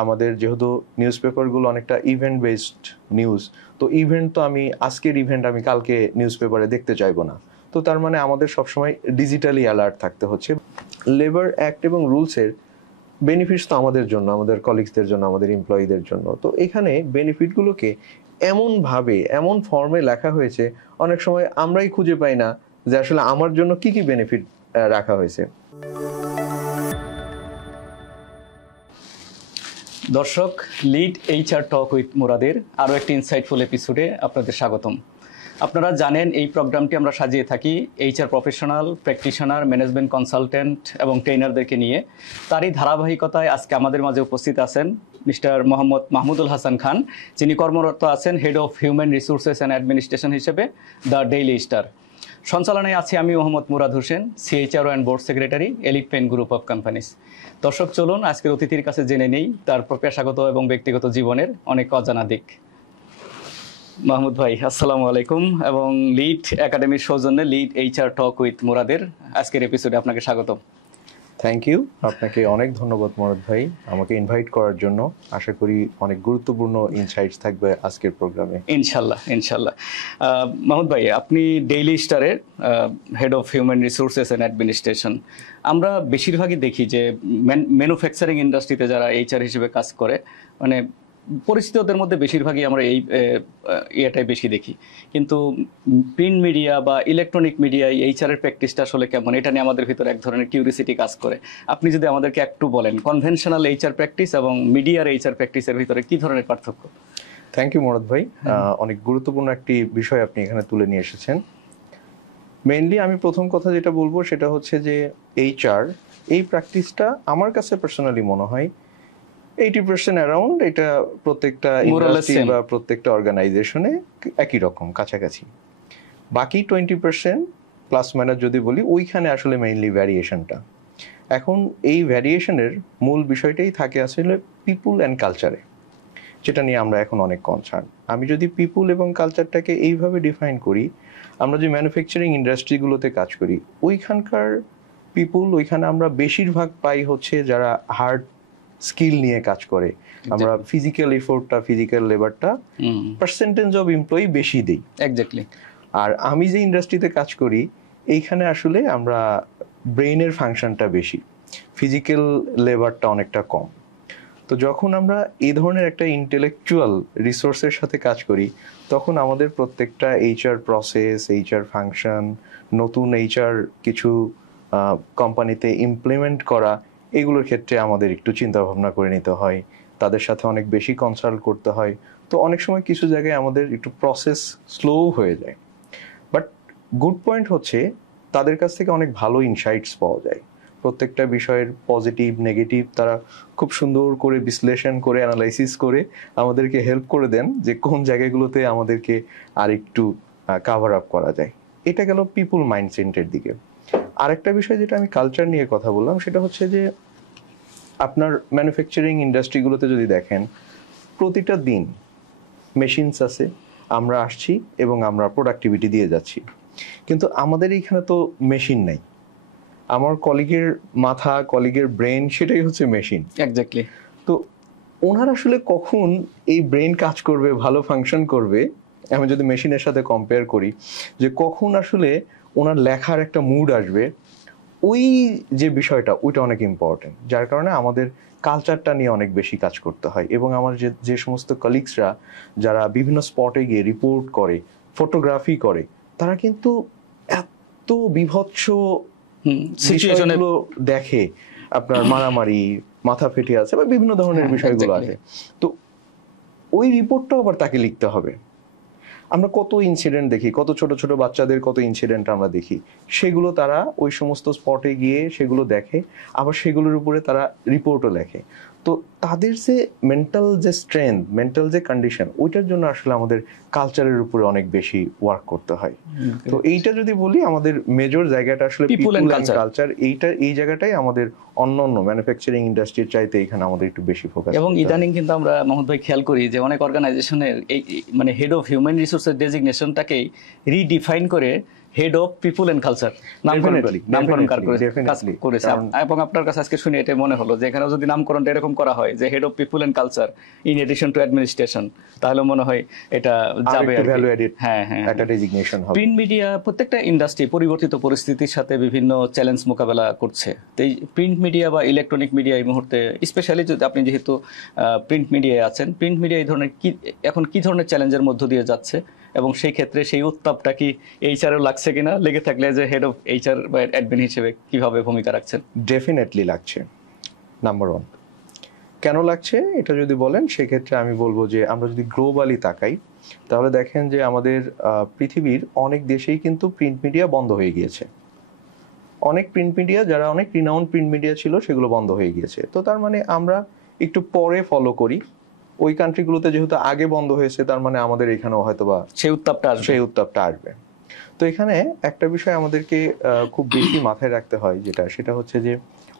আমাদের যেহেতু নিউজ পেপারগুলো অনেকটা ইভেন্ট বেসড নিউজ, তো ইভেন্ট তো আমি আজকের ইভেন্ট আমি কালকে নিউজ পেপারে দেখতে চাইবো না। তো তার মানে আমাদের সবসময় ডিজিটালি অ্যালার্ট থাকতে হচ্ছে। লেবার অ্যাক্ট এবং রুলসের বেনিফিটস তো আমাদের জন্য, আমাদের কলিগসদের জন্য, আমাদের এমপ্লয়ীদের জন্য। তো এখানে বেনিফিটগুলোকে এমনভাবে এমন ফর্মে লেখা হয়েছে, অনেক সময় আমরাই খুঁজে পাই না যে আসলে আমার জন্য কি কি বেনিফিট রাখা হয়েছে। দর্শক, লিড এইচআর টক উইথ মুরাদের আরও একটি ইনসাইটফুল এপিসোডে আপনাদের স্বাগতম। আপনারা জানেন এই প্রোগ্রামটি আমরা সাজিয়ে থাকি HR professional, practitioner, management consultant এবং ট্রেনারদেরকে নিয়ে। তারই ধারাবাহিকতায় আজকে আমাদের মাঝে উপস্থিত আছেন মিস্টার মোহাম্মদ মাহমুদুল হাসান খান, যিনি কর্মরত আছেন head of human resources and administration হিসেবে দ্য ডেইলি স্টার। সঞ্চালনায় আছি আমি Mohammad Murad Hossain, CHRO and board secretary, Elite Pen group of companies. দর্শক, চলুন আজকের অতিথির কাছে জেনে নেই তার পেশাগত এবং ব্যক্তিগত জীবনের অনেক অজানা দিক। মাহমুদ ভাই, আসসালামু আলাইকুম, এবং লিড একাডেমির সৌজন্যে লিড এইচআর টক উইথ মুরাদের আজকের এপিসোডে আপনাকে স্বাগতম। থ্যাংক ইউ, আপনাকে অনেক ধন্যবাদ মুরাদ ভাই আমাকে ইনভাইট করার জন্য। আশা করি অনেক গুরুত্বপূর্ণ ইনসাইটস থাকবে আজকের প্রোগ্রামে। ইনশাল্লাহ ইনশাল্লাহ। মাহমুদ ভাই, আপনি ডেইলি স্টারের head of human resources and administration. আমরা বেশিরভাগই দেখি যে ম্যানুফ্যাকচারিং ইন্ডাস্ট্রিতে যারা এইচআর হিসেবে কাজ করে, মানে পরিচিতদের মধ্যে বেশিরভাগই আমরা এই ইয়েটাই বেশি দেখি। কিন্তু প্রিন্ট মিডিয়া বা ইলেকট্রনিক মিডিয়ায় এইচআরের প্র্যাকটিসটা আসলে কেমন, এটা নিয়ে আমাদের ভিতরে এক ধরনের কিউরিসিটি কাজ করে। আপনি যদি আমাদেরকে একটু বলেন কনভেনশনাল এইচআর প্র্যাকটিস এবং মিডিয়ার এইচআর প্র্যাকটিসের ভিতরে কি ধরনের পার্থক্য? থ্যাংক ইউ মুরাদ ভাই, অনেক গুরুত্বপূর্ণ একটি বিষয় আপনি এখানে তুলে নিয়ে এসেছেন। মেইনলি আমি প্রথম কথা যেটা বলবো সেটা হচ্ছে যে এইচআর এই প্র্যাকটিসটা আমার কাছে পার্সোনালি মনে হয় 80% অ্যারাউন্ড এটা প্রত্যেকটা ইন্ডাস্ট্রি বা প্রত্যেকটা অর্গানাইজেশনে একই রকম কাছাকাছি। বাকি 20% প্লাস মাইনাস যদি বলি, ওইখানে আসলে মেইনলি ভ্যারিয়েশনটা। এখন এই ভ্যারিয়েশনের মূল বিষয়টাই থাকে আসলে পিপুল অ্যান্ড কালচারে, যেটা নিয়ে আমরা এখন অনেক কনসার্ন। আমি যদি পিপুল এবং কালচারটাকে এইভাবে ডিফাইন করি, আমরা যে ম্যানুফ্যাকচারিং ইন্ডাস্ট্রিগুলোতে কাজ করি ওইখানকার পিপুল, ওইখানে আমরা বেশিরভাগ পাই হচ্ছে যারা হার্ড স্কিল নিয়ে কাজ করে। আমরা ফিজিক্যাল এফোর্টটা, ফিজিক্যাল লেবারটা পার্সেন্টেজ অফ এমপ্লয়ি বেশি দিই। এক্স্যাক্টলি। আর আমি যে ইন্ডাস্ট্রিতে কাজ করি এইখানে আসলে আমরা ব্রেইনের ফাংশনটা বেশি, ফিজিক্যাল লেবারটা অনেকটা কম। তো যখন আমরা এই ধরনের একটা ইন্টেলেকচুয়াল রিসোর্সের সাথে কাজ করি, তখন আমাদের প্রত্যেকটা এইচআর প্রসেস, এইচআর ফাংশন, নতুন এইচআর কিছু কোম্পানিতে ইমপ্লিমেন্ট করা, এগুলোর ক্ষেত্রে আমাদের একটু চিন্তা ভাবনা করে নিতে হয়, তাদের সাথে অনেক বেশি কনসাল্ট করতে হয়। তো অনেক সময় কিছু জায়গায় আমাদের একটু প্রসেস স্লো হয়ে যায়। বাট গুড পয়েন্ট হচ্ছে তাদের কাছ থেকে অনেক ভালো ইনসাইটস পাওয়া যায়। প্রত্যেকটা বিষয়ের পজিটিভ নেগেটিভ তারা খুব সুন্দর করে বিশ্লেষণ করে অ্যানালাইসিস করে আমাদেরকে হেল্প করে দেন যে কোন জায়গাগুলোতে আমাদেরকে আর একটু কাভার আপ করা যায়। এটা গেল পিপুল মাইন্ডসেটের দিকে। আরেকটা বিষয় যেটা আমি কালচার নিয়ে কথা বললাম সেটা হচ্ছে যে আপনার ম্যানুফ্যাকচারিং ইন্ডাস্ট্রিগুলোতে যদি দেখেন, প্রতিটা দিন মেশিনস আছে, আমরা আসছি এবং আমরা প্রোডাক্টিভিটি দিয়ে যাচ্ছি। কিন্তু আমাদের এইখানে তো মেশিন নাই। আমার কলিগের মাথা, কলিগের ব্রেন, সেটাই হচ্ছে মেশিন। এক্স্যাক্টলি। তো ওনার আসলে কখন এই ব্রেন কাজ করবে, ভালো ফাংশন করবে, আমি যদি মেশিনের সাথে কম্পেয়ার করি, যে কখন আসলে ওনার লেখার একটা মুড আসবে, ওই যে বিষয়টা ওইটা অনেক ইম্পর্টেন্ট। যার কারণে আমাদের কালচারটা নিয়ে অনেক বেশি কাজ করতে হয়। এবং আমার যে সমস্ত কলিগসরা যারা বিভিন্ন স্পটে গিয়ে রিপোর্ট করে, ফটোগ্রাফি করে, তারা কিন্তু এত বিভৎস সিচুয়েশনগুলো দেখে, আপনার মারামারি, মাথা ফেটে আছে বা বিভিন্ন ধরনের বিষয়গুলো আছে। তো ওই রিপোর্টটাও আবার তাকে লিখতে হবে। আমরা কত ইনসিডেন্ট দেখি, কত ছোট ছোট বাচ্চাদের কত ইনসিডেন্ট আমরা দেখি, সেগুলো তারা ওই সমস্ত স্পটে গিয়ে সেগুলো দেখে, আবার সেগুলোর উপরে তারা রিপোর্টও লেখে। তো তাদের যে মেন্টাল যে স্ট্রেংথ, মেন্টাল যে কন্ডিশন, ওইটার জন্য আসলে আমাদের কালচারের উপরে অনেক বেশি ওয়ার্ক করতে হয়। তো এইটা যদি বলি, আমাদের মেজর জায়গাটা আসলে পিপল এন্ড কালচার। এই জায়গাটাই আমাদের অন্য ম্যানুফ্যাকচারিং ইন্ডাস্ট্রির চাইতে এখানে আমাদের একটু বেশি ফোকাস। এবং ইদানিং কিন্তু আমরা মাহমুদ ভাই খেয়াল করি যে অনেক অর্গানাইজেশনের এই মানে হেড অফ হিউম্যান রিসোর্সের ডেজিগনেশনটাকেই রিডিফাইন করে head of people and culture নামকরণ করেছে, এবং আপনার কাছে আজকে শুনে এটা মনে হলো যে এখানে যদি নামকরণটা এরকম করা হয় যে head of people and culture in addition to administration, তাহলে মনে হয় এটা যাবে। হ্যাঁ হ্যাঁ, একটা ডেজিগনেশন হবে। প্রিন্ট মিডিয়া, প্রত্যেকটা ইন্ডাস্ট্রি পরিবর্তিত পরিস্থিতির সাথে বিভিন্ন চ্যালেঞ্জ মোকাবেলা করছে। তো এই প্রিন্ট মিডিয়া বা ইলেকট্রনিক মিডিয়া এই মুহূর্তে, স্পেশালি যদি আপনি যেহেতু প্রিন্ট মিডিয়ায় আছেন, প্রিন্ট মিডিয়া এই ধরনের এখন কি ধরনের চ্যালেঞ্জের মধ্য দিয়ে যাচ্ছে, এবং সেই ক্ষেত্রে সেই উত্তাপটা কি এইচআর লাগছে কিনা, লেগে থাকলে যে হেড অফ এইচআর বা অ্যাডমিন হিসেবে কিভাবে ভূমিকা রাখছেন? ডেফিনেটলি লাগছে। নাম্বার 1 কেন লাগছে এটা যদি বলেন, সেক্ষেত্রে আমি বলবো যে আমরা যদি গ্লোবালি তাকাই, তাহলে দেখেন যে আমাদের পৃথিবীর অনেক দেশেই কিন্তু প্রিন্ট মিডিয়া বন্ধ হয়ে গিয়েছে। অনেক প্রিন্ট মিডিয়া, যারা অনেক রিনাউন্ড প্রিন্ট মিডিয়া ছিল, সেগুলো বন্ধ হয়ে গিয়েছে। তো তার মানে আমরা একটু পরে ফলো করি, ওই কান্ট্রিগুলোতে যেহেতু আগে বন্ধ হয়েছে, তার মানে আমাদের এখানেও হয়তোবা সেই উত্তাপটা আসবে। তো এখানে একটা বিষয় আমাদেরকে খুব বেশি মাথায় রাখতে হয়, সেটা হচ্ছে যে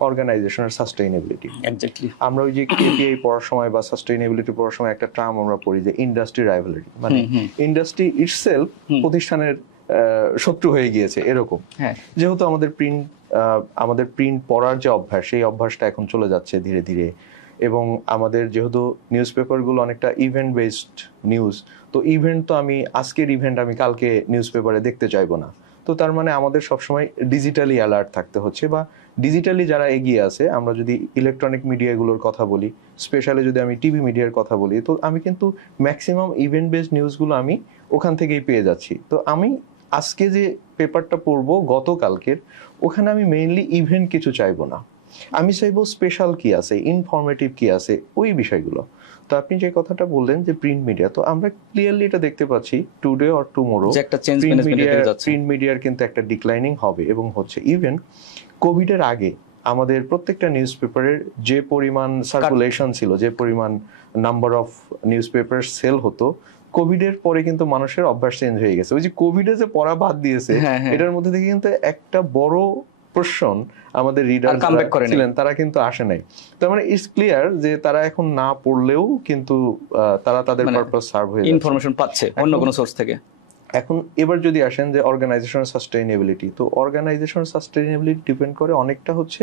অর্গানাইজেশনের সাস্টেইনেবিলিটি। এক্স্যাক্টলি। আমরা ওই যে কেপিআই পড়ার সময় বা সাস্টেইনেবিলিটি পড়ার সময় একটা টার্ম আমরা পড়ি যে ইন্ডাস্ট্রি রাইভালরি, মানে ইন্ডাস্ট্রি ইটসেলফ প্রতিষ্ঠানের শত্রু হয়ে গিয়েছে এরকম। যেহেতু আমাদের প্রিন্ট পড়ার যে অভ্যাস, সেই অভ্যাসটা এখন চলে যাচ্ছে ধীরে ধীরে, এবং আমাদের যেহেতু নিউজ পেপারগুলো অনেকটা ইভেন্ট বেসড নিউজ, তো ইভেন্ট তো আজকের ইভেন্ট আমি কালকে নিউজ পেপারে দেখতে চাইবো না। তো তার মানে আমাদের সবসময় ডিজিটালি অ্যালার্ট থাকতে হচ্ছে, বা ডিজিটালি যারা এগিয়ে আছে, আমরা যদি ইলেকট্রনিক মিডিয়াগুলোর কথা বলি, স্পেশালি যদি আমি টিভি মিডিয়ার কথা বলি, তো আমি কিন্তু ম্যাক্সিমাম ইভেন্ট বেসড নিউজগুলো আমি ওখান থেকেই পেয়ে যাচ্ছি। তো আমি আজকে যে পেপারটা পড়বো গতকালকের, ওখানে আমি মেইনলি ইভেন্ট কিছু চাইবো না, আমি চাইবো স্পেশাল কি আছে, ইনফরমেটিভ কি আছে, ওই বিষয়গুলো। তো আপনি যে কথাটা বললেন যে প্রিন্ট মিডিয়া, তো আমরা ক্লিয়ারলি এটা দেখতে পাচ্ছি টুডে অর টুমোরো প্রিন্ট মিডিয়ার কিন্তু একটা ডিক্লাইনিং হবে এবং হচ্ছে। ইভেন কোভিডের আগে আমাদের প্রত্যেকটা নিউজ পেপারের যে পরিমাণ সার্কুলেশন ছিল, যে পরিমাণ number of newspaper sale হতো, কোভিডের পরে কিন্তু মানুষের অভ্যাস চেঞ্জ হয়ে গেছে। ওই যে কোভিডে যে পড়া বাদ দিয়েছে, এটার মধ্যে থেকে কিন্তু একটা বড় পোরশন আমাদের রিডার ছিলেন, তারা কিন্তু আসে নাই। তার মানে ইটস ক্লিয়ার যে তারা এখন না পড়লেও কিন্তু তারা তাদের পারপাস সার্ভ হয়ে যাচ্ছে, ইনফরমেশন পাচ্ছে অন্য কোনো সোর্স থেকে। এখন এবার যদি আসেন যে অর্গানাইজেশনাল সাস্টেইনেবিলিটি, তো অর্গানাইজেশনাল সাস্টেইনেবিলিটি ডিপেন্ড করে অনেকটা হচ্ছে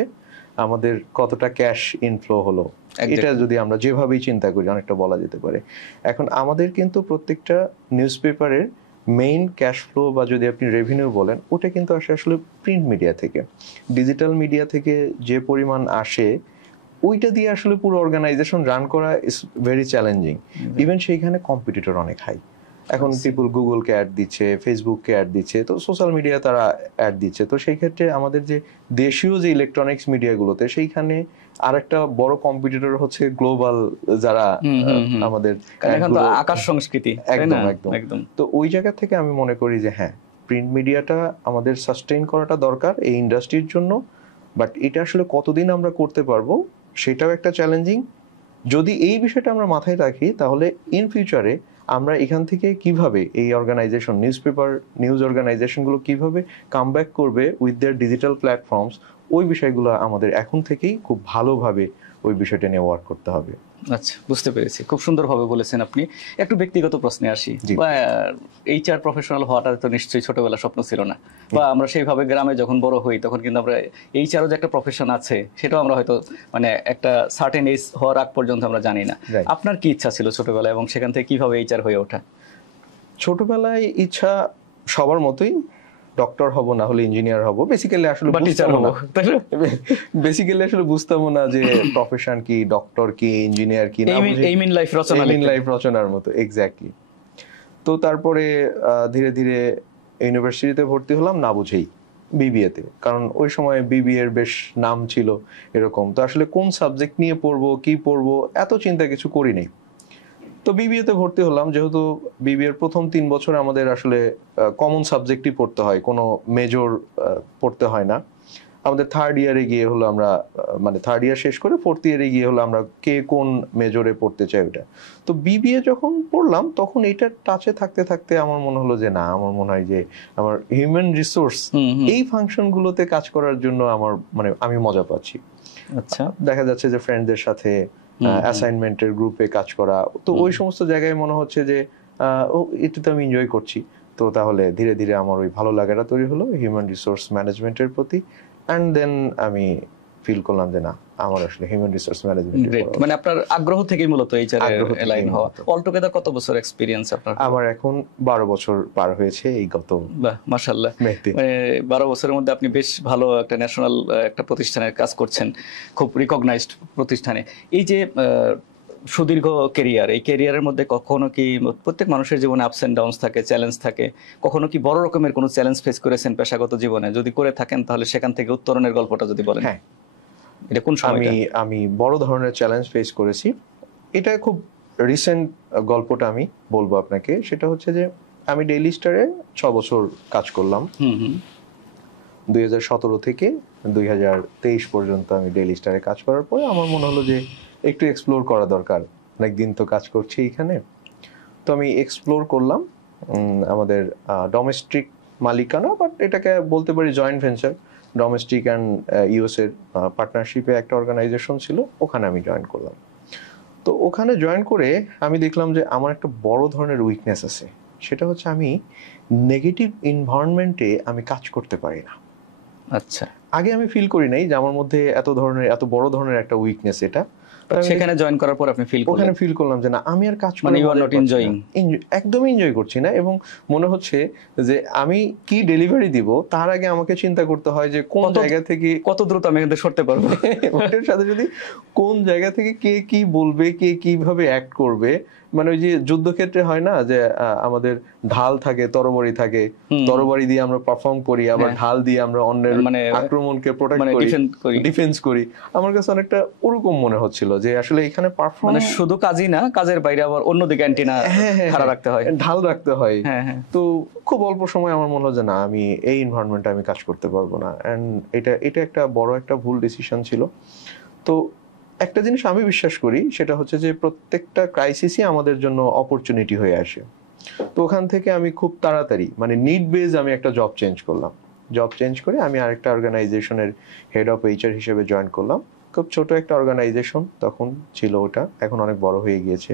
আমাদের কতটা ক্যাশ ইনফ্লো হলো, এটা যদি আমরা যেভাবেই চিন্তা করি অনেকটা বলা যেতে পারে। এখন আমাদের কিন্তু প্রত্যেকটা নিউজ পেপারের মেইন ক্যাশ ফ্লো বা যদি আপনি রেভিনিউ বলেন, ওটা কিন্তু আসে আসলে প্রিন্ট মিডিয়া থেকে। ডিজিটাল মিডিয়া থেকে যে পরিমাণ আসে, ওইটা দিয়ে আসলে পুরো অর্গানাইজেশন রান করা ইজ ভেরি চ্যালেঞ্জিং। ইভেন সেইখানে কম্পিটিটর অনেক হাই। এখন পিপল গুগলকে অ্যাড দিচ্ছে, ফেসবুককে অ্যাড দিচ্ছে, তো সোশ্যাল মিডিয়া তারা অ্যাড দিচ্ছে। তো সেই ক্ষেত্রে আমাদের যে দেশীয় যে ইলেকট্রনিক্স মিডিয়াগুলোতে, সেইখানে আরেকটা বড় কম্পিটিটর হচ্ছে গ্লোবাল, যারা আমাদের আকাশ সংস্কৃতি। একদম। তো ওই জায়গা থেকে আমি মনে করি যে হ্যাঁ, প্রিন্ট মিডিয়াটা আমাদের সাস্টেইন করাটা দরকার এই ইন্ডাস্ট্রির জন্য, বাট এটা আসলে কতদিন আমরা করতে পারবো সেটাও একটা চ্যালেঞ্জিং। যদি এই বিষয়টা আমরা মাথায় রাখি, তাহলে ইন ফিউচারে আমরা এখান থেকে কিভাবে এই অর্গানাইজেশন, নিউজ অর্গানাইজেশনগুলো কিভাবে কামব্যাক করবে উইথ দেয়ার ডিজিটাল প্ল্যাটফর্মস, ওই বিষয়গুলো আমাদের এখন থেকেই খুব ভালোভাবে ওই বিষয়টা নিয়ে ওয়ার্ক করতে হবে। আচ্ছা, বুঝতে পেরেছি, খুব সুন্দরভাবে বলেছেন আপনি। একটু ব্যক্তিগত প্রশ্নে আসি। এইচআর প্রফেশনাল হওয়াটা তো নিশ্চয়ই ছোটবেলা স্বপ্ন ছিল না, বা আমরা সেইভাবে গ্রামে যখন বড় হই তখন কিন্তু আমরা এইচআরও যে একটা প্রফেশন আছে সেটাও আমরা হয়তো মানে একটা সার্টেন এজ হওয়ার আগ পর্যন্ত আমরা জানি না। আপনার কি ইচ্ছা ছিল ছোটবেলায়, এবং সেখান থেকে কিভাবে এইচআর হয়ে ওঠা? ছোটবেলায় ইচ্ছা সবার মতোই, ডক্টর হব, না হলে ইঞ্জিনিয়ার হব। বেসিক্যালি আসলে বুঝতাম না যে প্রফেশন কি, ডক্টর কি, ইঞ্জিনিয়ার কি, এইম ইন লাইফ রচনার মতো। এক্স্যাক্টলি। তো তারপরে ধীরে ধীরে ইউনিভার্সিটিতে ভর্তি হলাম না বুঝেই, বিবিএতে। কারণ ওই সময় বিবিএ এর বেশ নাম ছিল এরকম। তো আসলে কোন সাবজেক্ট নিয়ে পড়বো, কি পড়বো, এত চিন্তা কিছু করি নাই। তো বিবিএতে ভর্তি হলাম। যেহেতু বিবিএর প্রথম 3 বছর আমাদের আসলে কমন সাবজেক্টই পড়তে হয়, কোনো মেজর পড়তে হয় না। আমাদের থার্ড ইয়ারে গিয়ে হলো আমরা, মানে থার্ড ইয়ার শেষ করে ফোর্থ ইয়ারে গিয়ে হলো আমরা কে কোন মেজরে পড়তে চাই ওটা। তো বিবিএ যখন পড়লাম, তখন এইটার টাচে থাকতে থাকতে আমার মনে হলো যে না, আমার মনে হয় যে আমার হিউম্যান রিসোর্স এই ফাংশনগুলোতে কাজ করার জন্য আমার মানে আমি মজা পাচ্ছি। আচ্ছা, দেখা যাচ্ছে যে ফ্রেন্ডদের সাথে অ্যাসাইনমেন্টের গ্রুপে কাজ করা, তো ওই সমস্ত জায়গায় মনে হচ্ছে যে এটা তো আমি এনজয় করছি। তো তাহলে ধীরে ধীরে আমার ওই ভালো লাগাটা তৈরি হলো হিউম্যান রিসোর্স ম্যানেজমেন্টের প্রতি, অ্যান্ড দেন আমি ফিল করলাম যে না, আমার আসলে হিউম্যান রিসোর্স ম্যানেজমেন্ট। মানে আপনার আগ্রহ থেকেই মূলত এইচআর আগ্রহ থেকেই লাইন হওয়া। মূলত। অল টুগেদার কত বছর এক্সপেরিয়েন্স আপনার? আমার এখন 12 বছর পার হয়েছে এই গত বাহ, মাশাআল্লাহ। মেতে। মানে 12 বছরের মধ্যে আপনি বেশ ভালো একটা ন্যাশনাল একটা প্রতিষ্ঠানে কাজ করছেন, খুব রিকগনাইজড প্রতিষ্ঠানে। এই যে সুদীর্ঘ কেরিয়ার, এই কেরিয়ারের মধ্যে কখনো কি, প্রত্যেক মানুষের জীবনে আপস এন্ড ডাউনস থাকে, চ্যালেঞ্জ থাকে, কখনো কি বড় রকমের কোনো চ্যালেঞ্জ ফেস করেছেন পেশাগত জীবনে? যদি করে থাকেন তাহলে সেখান থেকে উত্তরণের গল্পটা যদি বলেন। হ্যাঁ, এটা কোন সময়টা? আমি বড় ধরনের চ্যালেঞ্জ ফেস করেছি। এটা খুব রিসেন্ট গল্পটা আমি বলবো আপনাকে। সেটা হচ্ছে যে আমি ডেইলি স্টারে 6 বছর কাজ করলাম। 2017 থেকে 2023 পর্যন্ত আমি ডেইলি স্টারে কাজ করার পরে আমার মনে হলো যে একটু এক্সপ্লোর করা দরকার, অনেকদিন তো কাজ করছি এখানে। তো আমি এক্সপ্লোর করলাম আমাদের ডোমেস্টিক মালিকানা, বাট এটাকে বলতে পারি joint venture, domestic and US এর পার্টনারশিপে একটা অর্গানাইজেশন ছিল, ওখানে আমি জয়েন করলাম। তো ওখানে জয়েন করে আমি দেখলাম যে আমার একটা বড় ধরনের উইকনেস আছে, সেটা হচ্ছে আমি নেগেটিভ এনভায়রনমেন্টে আমি কাজ করতে পারি না। আচ্ছা, আগে আমি ফিল করি নাই যে আমার মধ্যে এত বড় ধরনের একটা উইকনেস এটা। সেখানে জয়েন করার পর আপনি ফিল করলেন? ওখানে ফিল করলাম যে না, আমি আর কাজ মানে ইউ আর নট এনজয়িং। একদমই এনজয় করছি না, এবং মনে হচ্ছে যে আমি কি ডেলিভারি দিব তার আগে আমাকে চিন্তা করতে হয় যে কোন জায়গা থেকে কত দ্রুত আমি এখান থেকে সরতে পারবো। ওটার সাথে যদি কোন জায়গা থেকে কে কি বলবে, কে কিভাবে অ্যাক্ট করবে, মানে ওই যে যুদ্ধক্ষেত্রে হয় না যে আমাদের ঢাল থাকে, তরবারি থাকে, তরবারি দিয়ে আমরা পারফর্ম করি, আবার ঢাল দিয়ে আমরা অন্যের মানে আক্রমণকে প্রোটেক্ট করি, ডিফেন্স করি। আমার কাছে অনেকটা ওরকম মনে হচ্ছিল যে আসলে এখানে পারফর্ম মানে শুধু কাজই না, কাজের বাইরে আবার অন্যদিকে অ্যান্টিনা খাড়া রাখতে হয়, ঢাল রাখতে হয়। হ্যাঁ। তো খুব অল্প সময় আমার মনে হয় যে না, আমি এই এনভায়রনমেন্টে আমি কাজ করতে পারবো না, এন্ড এটা একটা বড় একটা ভুল ডিসিশন ছিল। তো একটা জিনিস আমি বিশ্বাস করি, সেটা হচ্ছে যে প্রত্যেকটা ক্রাইসিসই আমাদের জন্য অপরচুনিটি হয়ে আসে। তো ওখান থেকে আমি খুব তাড়াতাড়ি, মানে নিড বেজ, আমি একটা জব চেঞ্জ করলাম। জব চেঞ্জ করে আমি আরেকটা অর্গানাইজেশনের হেড অফ এইচআর হিসেবে জয়েন করলাম। খুব ছোট একটা অর্গানাইজেশন তখন ছিল ওটা, এখন অনেক বড় হয়ে গিয়েছে।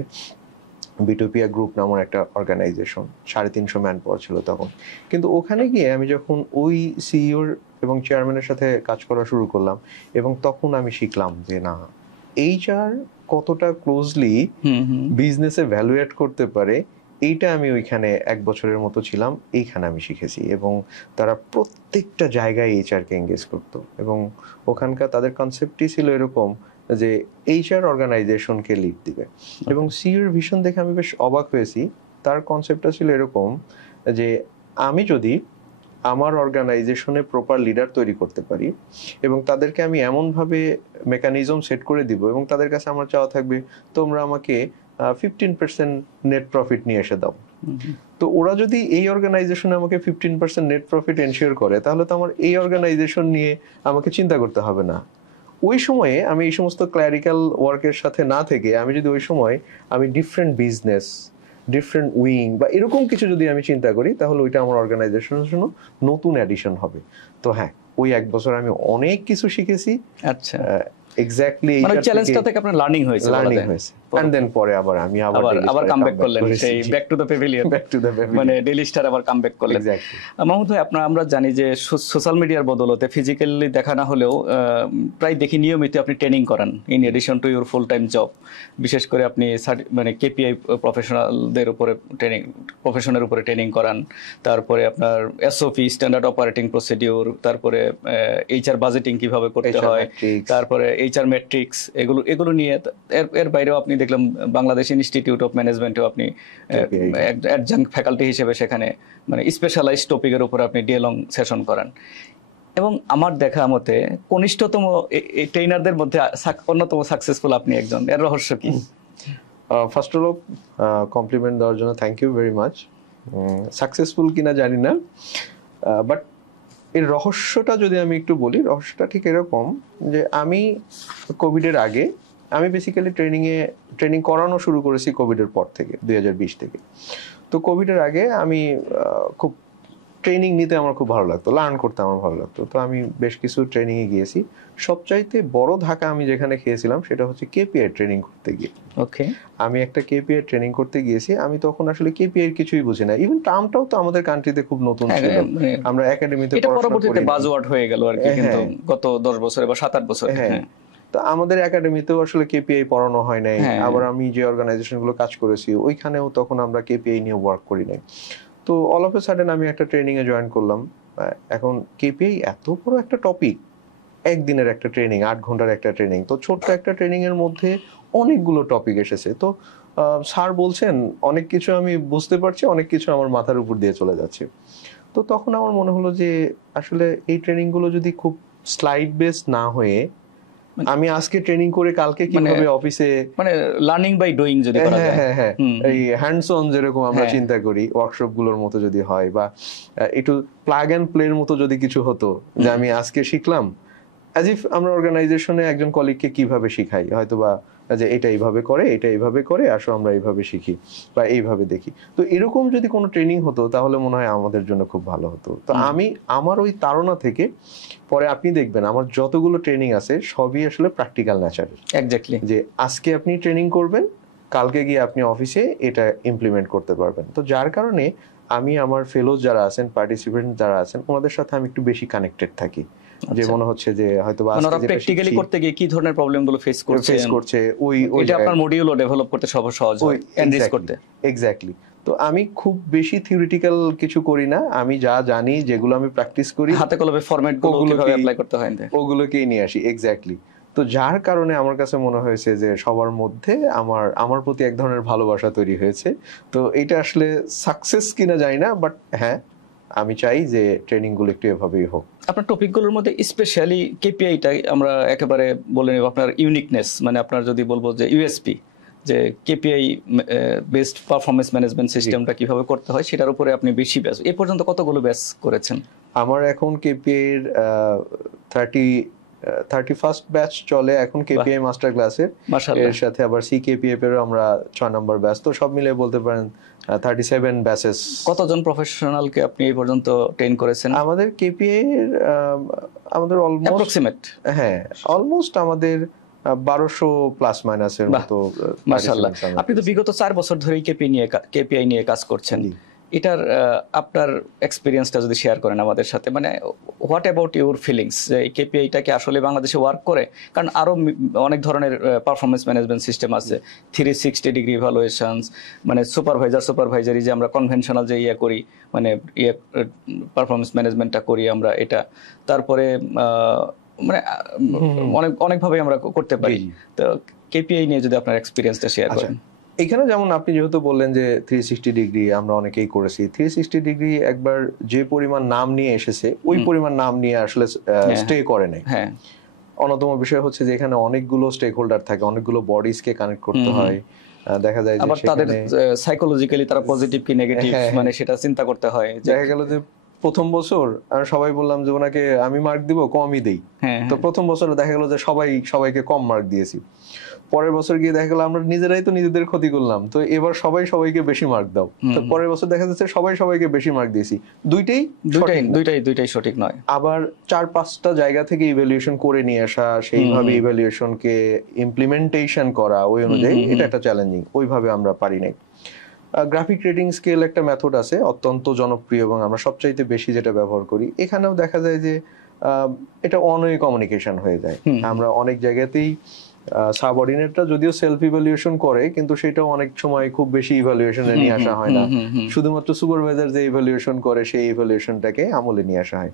বিটোপিয়া গ্রুপ নামের একটা অর্গানাইজেশন, 350 ম্যান পাওয়ার ছিল তখন। কিন্তু ওখানে গিয়ে আমি যখন ওই সিইওর এবং চেয়ারম্যানের সাথে কাজ করা শুরু করলাম, এবং তখন আমি শিখলাম যে না, এইচআর কতটা ক্লোজলি বিজনেসে ভ্যালুয়েট করতে পারে, এইটা আমি ওইখানে 1 বছরের মতো ছিলাম, এইখানে আমি শিখেছি। এবং তারা প্রত্যেকটা জায়গায় এইচআরকে এঙ্গেজ করতো, এবং ওখানকার তাদের কনসেপ্টই ছিল এরকম যে এইচআর অর্গানাইজেশনকে লিড দিবে। এবং সিইওর ভিশন দেখে আমি বেশ অবাক হয়েছি। তার কনসেপ্টটা ছিল এরকম যে আমি যদি আমার অর্গানাইজেশনে প্রপার লিডার তৈরি করতে পারি, এবং তাদেরকে আমি এমনভাবে মেকানিজম সেট করে দিব, এবং তাদের কাছে আমার চাওয়া থাকবে তোমরা আমাকে 15% নেট প্রফিট নিয়ে এসে দাও। তো ওরা যদি এই অর্গানাইজেশনে আমাকে 15% নেট প্রফিট এনশিওর করে, তাহলে তো আমার এই অর্গানাইজেশন নিয়ে আমাকে চিন্তা করতে হবে না। ওই সময়ে আমি এই সমস্ত ক্ল্যারিক্যাল ওয়ার্কের সাথে না থেকে, আমি যদি ওই সময় আমি ডিফারেন্ট বিজনেস, ডিফারেন্ট উইং বা এরকম কিছু যদি আমি চিন্তা করি, তাহলে ওইটা আমার অর্গানাইজেশনের জন্য নতুন অ্যাডিশন হবে। তো হ্যাঁ, ওই 1 বছর আমি অনেক কিছু শিখেছি। আচ্ছা, এক্স্যাক্টলি মানে চ্যালেঞ্জটা থেকে আপনার লার্নিং হয়েছে, এন্ড দেন পরে আবার আমি আবার কামব্যাক করলেন, সেই ব্যাক টু দ্য প্যাভিলিয়ন, মানে ডেইলি স্টার আবার কামব্যাক করলেন। মাহমুদ ভাই, আমরা জানি যে সোশ্যাল মিডিয়ার বদলতে ফিজিক্যালি দেখা না হলেও প্রায় দেখি নিয়মিত আপনি ট্রেনিং করান, in addition to your full time job. বিশেষ করে আপনি মানে কেপিআই প্রফেশনালদের উপরে প্রফেশনের উপরে ট্রেনিং করান, তারপরে আপনার এসওপি, স্ট্যান্ডার্ড অপারেটিং প্রসিডিউর, তারপরে এইচআর বাজেটিং কিভাবে করতে হয়, তারপরে এইচআর ম্যাট্রিক্স, এগুলো নিয়ে। এর বাইরেও আপনি দেখলাম বাংলাদেশ ইনস্টিটিউট অফ ম্যানেজমেন্টেও আপনি অ্যাডজাঙ্ক ফ্যাকাল্টি হিসেবে সেখানে মানে স্পেশালাইজ টপিকের উপর আপনি ডে লং সেশন করান। এবং আমার দেখা মতে কনিষ্ঠতম ট্রেনারদের মধ্যে অন্যতম সাকসেসফুল আপনি একজন। এর রহস্য কি? ফার্স্ট অফ অল, কমপ্লিমেন্ট দেওয়ার জন্য thank you very much. Successful কিনা জানি না, বাট এর রহস্যটা যদি আমি একটু বলি, রহস্যটা ঠিক এরকম যে আমি কোভিডের আগে, আমি বেসিক্যালি ট্রেনিং করানো শুরু করেছি কোভিডের পর থেকে, 2020 থেকে। তো কোভিডের আগে আমি খুব ট্রেনিং নিতে আমার খুব ভালো লাগতো, লার্ন করতে আমার ভালো লাগতো। তো আমি বেশ কিছু ট্রেনিংয়ে গিয়েছি। সবচাইতে বড় ধাক্কা আমি যেখানে খেয়েছিলাম সেটা হচ্ছে কেপিআই ট্রেনিং করতে গিয়ে। ওকে। আমি একটা কেপিআই ট্রেনিং করতে গিয়েছি। আমি তখন আসলে কেপিআই কিছুই বুঝি না। ইভেন টার্মটাও তো আমাদের কান্ট্রিতে খুব নতুন ছিল। আমরা একাডেমিতে এটা পড়াশোনা পরবর্তীতে করিনি। বাজওয়ার্ড হয়ে গেল আর কি, কিন্তু হ্যাঁ। গত 10 বছরে বা 7-8 বছরে। হ্যাঁ। তো আমাদের একাডেমিতেও আসলে কেপিআই পড়ানো হয় নাই। হ্যাঁ। আবার আমি যে অর্গানাইজেশনগুলো কাজ করেছি ওইখানেও তখন আমরা কেপিআই নিয়ে ওয়ার্ক করি নাই। তো অল অফ এ সাডেন আমি একটা ট্রেনিং এ জয়েন করলাম। এখন কেপিআই এত বড় একটা টপিক, একদিনের একটা ট্রেনিং, 8 ঘন্টার একটা ট্রেনিং। তো ছোট্ট একটা ট্রেনিং এর মধ্যে অনেকগুলো টপিক এসেছে। তো স্যার বলছেন অনেক কিছু আমি বুঝতে পারছি, অনেক কিছু আমার মাথার উপর দিয়ে চলে যাচ্ছে। তো তখন আমার মনে হলো যে আসলে এই ট্রেনিং গুলো যদি খুব স্লাইড বেস না হয়ে আমি আজকে ট্রেনিং করে কালকে কিভাবে অফিসে মানে লার্নিং বাই ডুইং যদি করা যায়। হ্যাঁ এই হ্যান্ডস অন যেরকম আমরা চিন্তা করি ওয়ার্কশপ গুলোর মতো যদি হয়, বা একটু প্লাগ এন্ড প্লে এর মতো যদি কিছু হতো, যে আমি আজকে শিখলাম, অ্যাজ ইফ আমরা অর্গানাইজেশনে একজন কলিগকে কিভাবে শিখাই, হয়তোবা যে এটা এইভাবে করে, এটা এইভাবে করে, আসো আমরা এইভাবে শিখি বা এইভাবে দেখি। তো এরকম যদি কোনো ট্রেনিং হতো তাহলে মনে হয় আমাদের জন্য খুব ভালো হতো। তো আমি আমার ওই তাড়না থেকে পরে আপনি দেখবেন আমার যতগুলো ট্রেনিং আছে সবই আসলে প্র্যাকটিক্যাল নেচারের। এক্স্যাক্টলি। যে আজকে আপনি ট্রেনিং করবেন, কালকে গিয়ে আপনি অফিসে এটা ইমপ্লিমেন্ট করতে পারবেন। তো যার কারণে আমি আমার ফেলোজ যারা আছেন, পার্টিসিপেন্ট যারা আছেন, ওনাদের সাথে আমি একটু বেশি কানেক্টেড থাকি। যে মনে হচ্ছে যে হয়তো ওনারা প্র্যাকটিক্যালি করতে গিয়ে কি ধরনের প্রবলেমগুলো ফেস করছে ওই এটা আপনার মডিউলও ডেভেলপ করতে সহজ হয়, এনরিচ করতে। এক্স্যাক্টলি। তো আমি খুব বেশি থিওরিটিক্যাল কিছু করি না, আমি যা জানি যেগুলো আমি প্র্যাকটিস করি হাতে কলমে ফরম্যাটগুলো কিভাবে অ্যাপ্লাই করতে হয় ওগুলোকেই নিয়ে আসি। এক্স্যাক্টলি। তো যার কারণে আমার কাছে মনে হয়েছে যে সবার মধ্যে আমার প্রতি এক ধরনের ভালোবাসা তৈরি হয়েছে। তো এটা আসলে সাকসেস কিনা জানি না, বাট হ্যাঁ আমি চাই যে ট্রেনিং গুলো একটু এভাবেই হোক। আপনার টপিকগুলোর মধ্যে স্পেশালি কেপিআইটা আমরা একেবারে বলে নেব, আপনার ইউনিকনেস, মানে আপনার যদি বলবো যে ইউএসপি, যে কেপিআই বেসড পারফরমেন্স ম্যানেজমেন্ট সিস্টেমটা কিভাবে করতে হয় সেটার উপরে আপনি বেশি ব্যাস। এই পর্যন্ত কতগুলো ব্যাচ করেছেন? আমার এখন কেপিআই এর 31st ব্যাচ চলে এখন কেপিআই মাস্টার ক্লাসের। এর সাথে আবার সিকেপিএফ এর আমরা 6 নম্বর ব্যাচ। তো সব মিলে বলতে পারেন 37 ব্যাচেস। কতজন প্রফেশনালকে আপনি এই পর্যন্ত ট্রেন করেছেন? আমাদের কেপিআই এর আমাদের অলমোস্ট অ্যাপ্রক্সিমেট, হ্যাঁ অলমোস্ট আমাদের 1200 প্লাস মাইনাসের মতো। মাশাআল্লাহ। আপনি তো বিগত 4 বছর ধরেই কেপিআই নিয়ে কাজ করছেন। এটার আপনার এক্সপিরিয়েন্সটা যদি শেয়ার করেন আমাদের সাথে, মানে হোয়াট অ্যাবাউট ইউর ফিলিংস, যে এই কেপিআইটাকে আসলে বাংলাদেশে ওয়ার্ক করে? কারণ আরো অনেক ধরনের পারফরমেন্স ম্যানেজমেন্ট সিস্টেম আছে, 360 ডিগ্রি ইভালুয়েশনস, মানে সুপারভাইজারি যে আমরা কনভেনশনাল যে করি, মানে পারফরমেন্স ম্যানেজমেন্টটা করি আমরা, এটা তারপরে মানে অনেকভাবে আমরা করতে পারি। তো কেপিআই নিয়ে যদি আপনার এক্সপিরিয়েন্সটা শেয়ার করেন। এখানে যেমন আপনি যেহেতু বললেন যে 360 ডিগ্রি আমরা অনেকেই করেছি, 360 ডিগ্রি একবার যে পরিমাণ নাম নিয়ে এসেছে ওই পরিমাণ নাম নিয়ে আসলে স্টে করে নাই। হ্যাঁ, অন্যতম বিষয় হচ্ছে যে এখানে অনেকগুলো স্টেক হোল্ডার থাকে, অনেকগুলো বডিজকে কানেক্ট করতে হয়। দেখা যায় যে আবার তাদের সাইকোলজিক্যালি তারা পজিটিভ কি নেগেটিভ মানে সেটা চিন্তা করতে হয়। দেখা গেল যে প্রথম বছর সবাই বললাম যে ওনাকে আমি মার্ক দিব, কমই দেই। তো প্রথম বছরে দেখা গেল যে সবাইকে কম মার্ক দিয়েছি। পরের বছর গিয়ে দেখা গেল আমরা নিজেরাই তো নিজেদের ক্ষতি করলাম, তো এবার সবাইকে বেশি মার্ক দাও। তো পরের বছর দেখা যাচ্ছে সবাইকে বেশি মার্ক দিয়েছি। দুইটাই সঠিক নয়। আবার 4-5টা জায়গা থেকে ইভ্যালুয়েশন করে নিয়ে আসা, সেইভাবে ইভ্যালুয়েশনকে ইমপ্লিমেন্টেশন করা ওই অনুযায়ী, এটা একটা চ্যালেঞ্জিং। ওইভাবে আমরা পারি নাই। গ্রাফিক রেটিং স্কেল একটা মেথড আছে অত্যন্ত জনপ্রিয় এবং আমরা সবচাইতে বেশি যেটা ব্যবহার করি। এখানেও দেখা যায় যে এটা অনওয়ে কমিউনিকেশন হয়ে যায়। আমরা অনেক জায়গাতেই সাবঅর্ডিনেটরা যদিও সেলফ ইভ্যালুয়েশন করে, কিন্তু সেটাও অনেক সময় খুব বেশি ইভ্যালুয়েশনে নিয়ে আসা হয় না। শুধুমাত্র সুপারভাইজার যে ইভ্যালুয়েশন করে সেই ইভ্যালুয়েশনটাকে আমলে নিয়ে আসা হয়,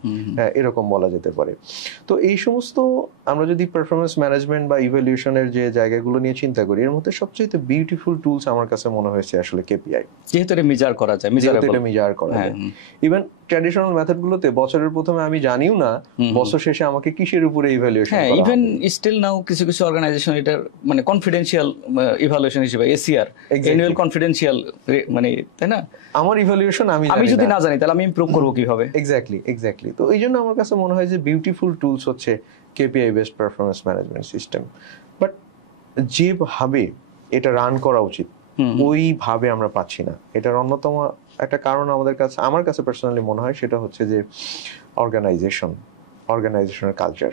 এরকম বলা যেতে পারে। তো এই সমস্ত আমরা যদি পারফরমেন্স ম্যানেজমেন্ট বা ইভ্যালুয়েশনের যে জায়গাগুলো নিয়ে চিন্তা করি, এর মধ্যে সবচেয়ে বিউটিফুল টুলস আমার কাছে মনে হয়েছে আসলে কেপিআই। যেহেতু এটা মেজার করা যায়, ইভেন ট্র্যাডিশনাল মেথডগুলোতে বছরের প্রথমে আমি জানিও না বছর শেষে আমাকে কিসের উপরে ইভ্যালুয়েশন করা হবে। ইভেন স্টিল নাও কিছু অর্গানাইজেশন এটা মানে কনফিডেন্সিয়াল ইভ্যালুয়েশন হিসেবে এসিআর, অ্যানুয়াল কনফিডেন্সিয়াল, মানে তাই না? আমার ইভ্যালুয়েশন আমি যদি না জানি তাহলে আমি ইমপ্রুভ করব কিভাবে? এক্স্যাক্টলি। তো এই জন্য আমার কাছে মনে হয় যে বিউটিফুল টুলস হচ্ছে KPI based performance management system. But যেভাবে এটা রান করা উচিত ওইভাবে আমরা পাচ্ছি না। এটার অন্যতম একটা কারণ আমার কাছে পার্সোনালি মনে হয় সেটা হচ্ছে যে অর্গানাইজেশনের কালচার।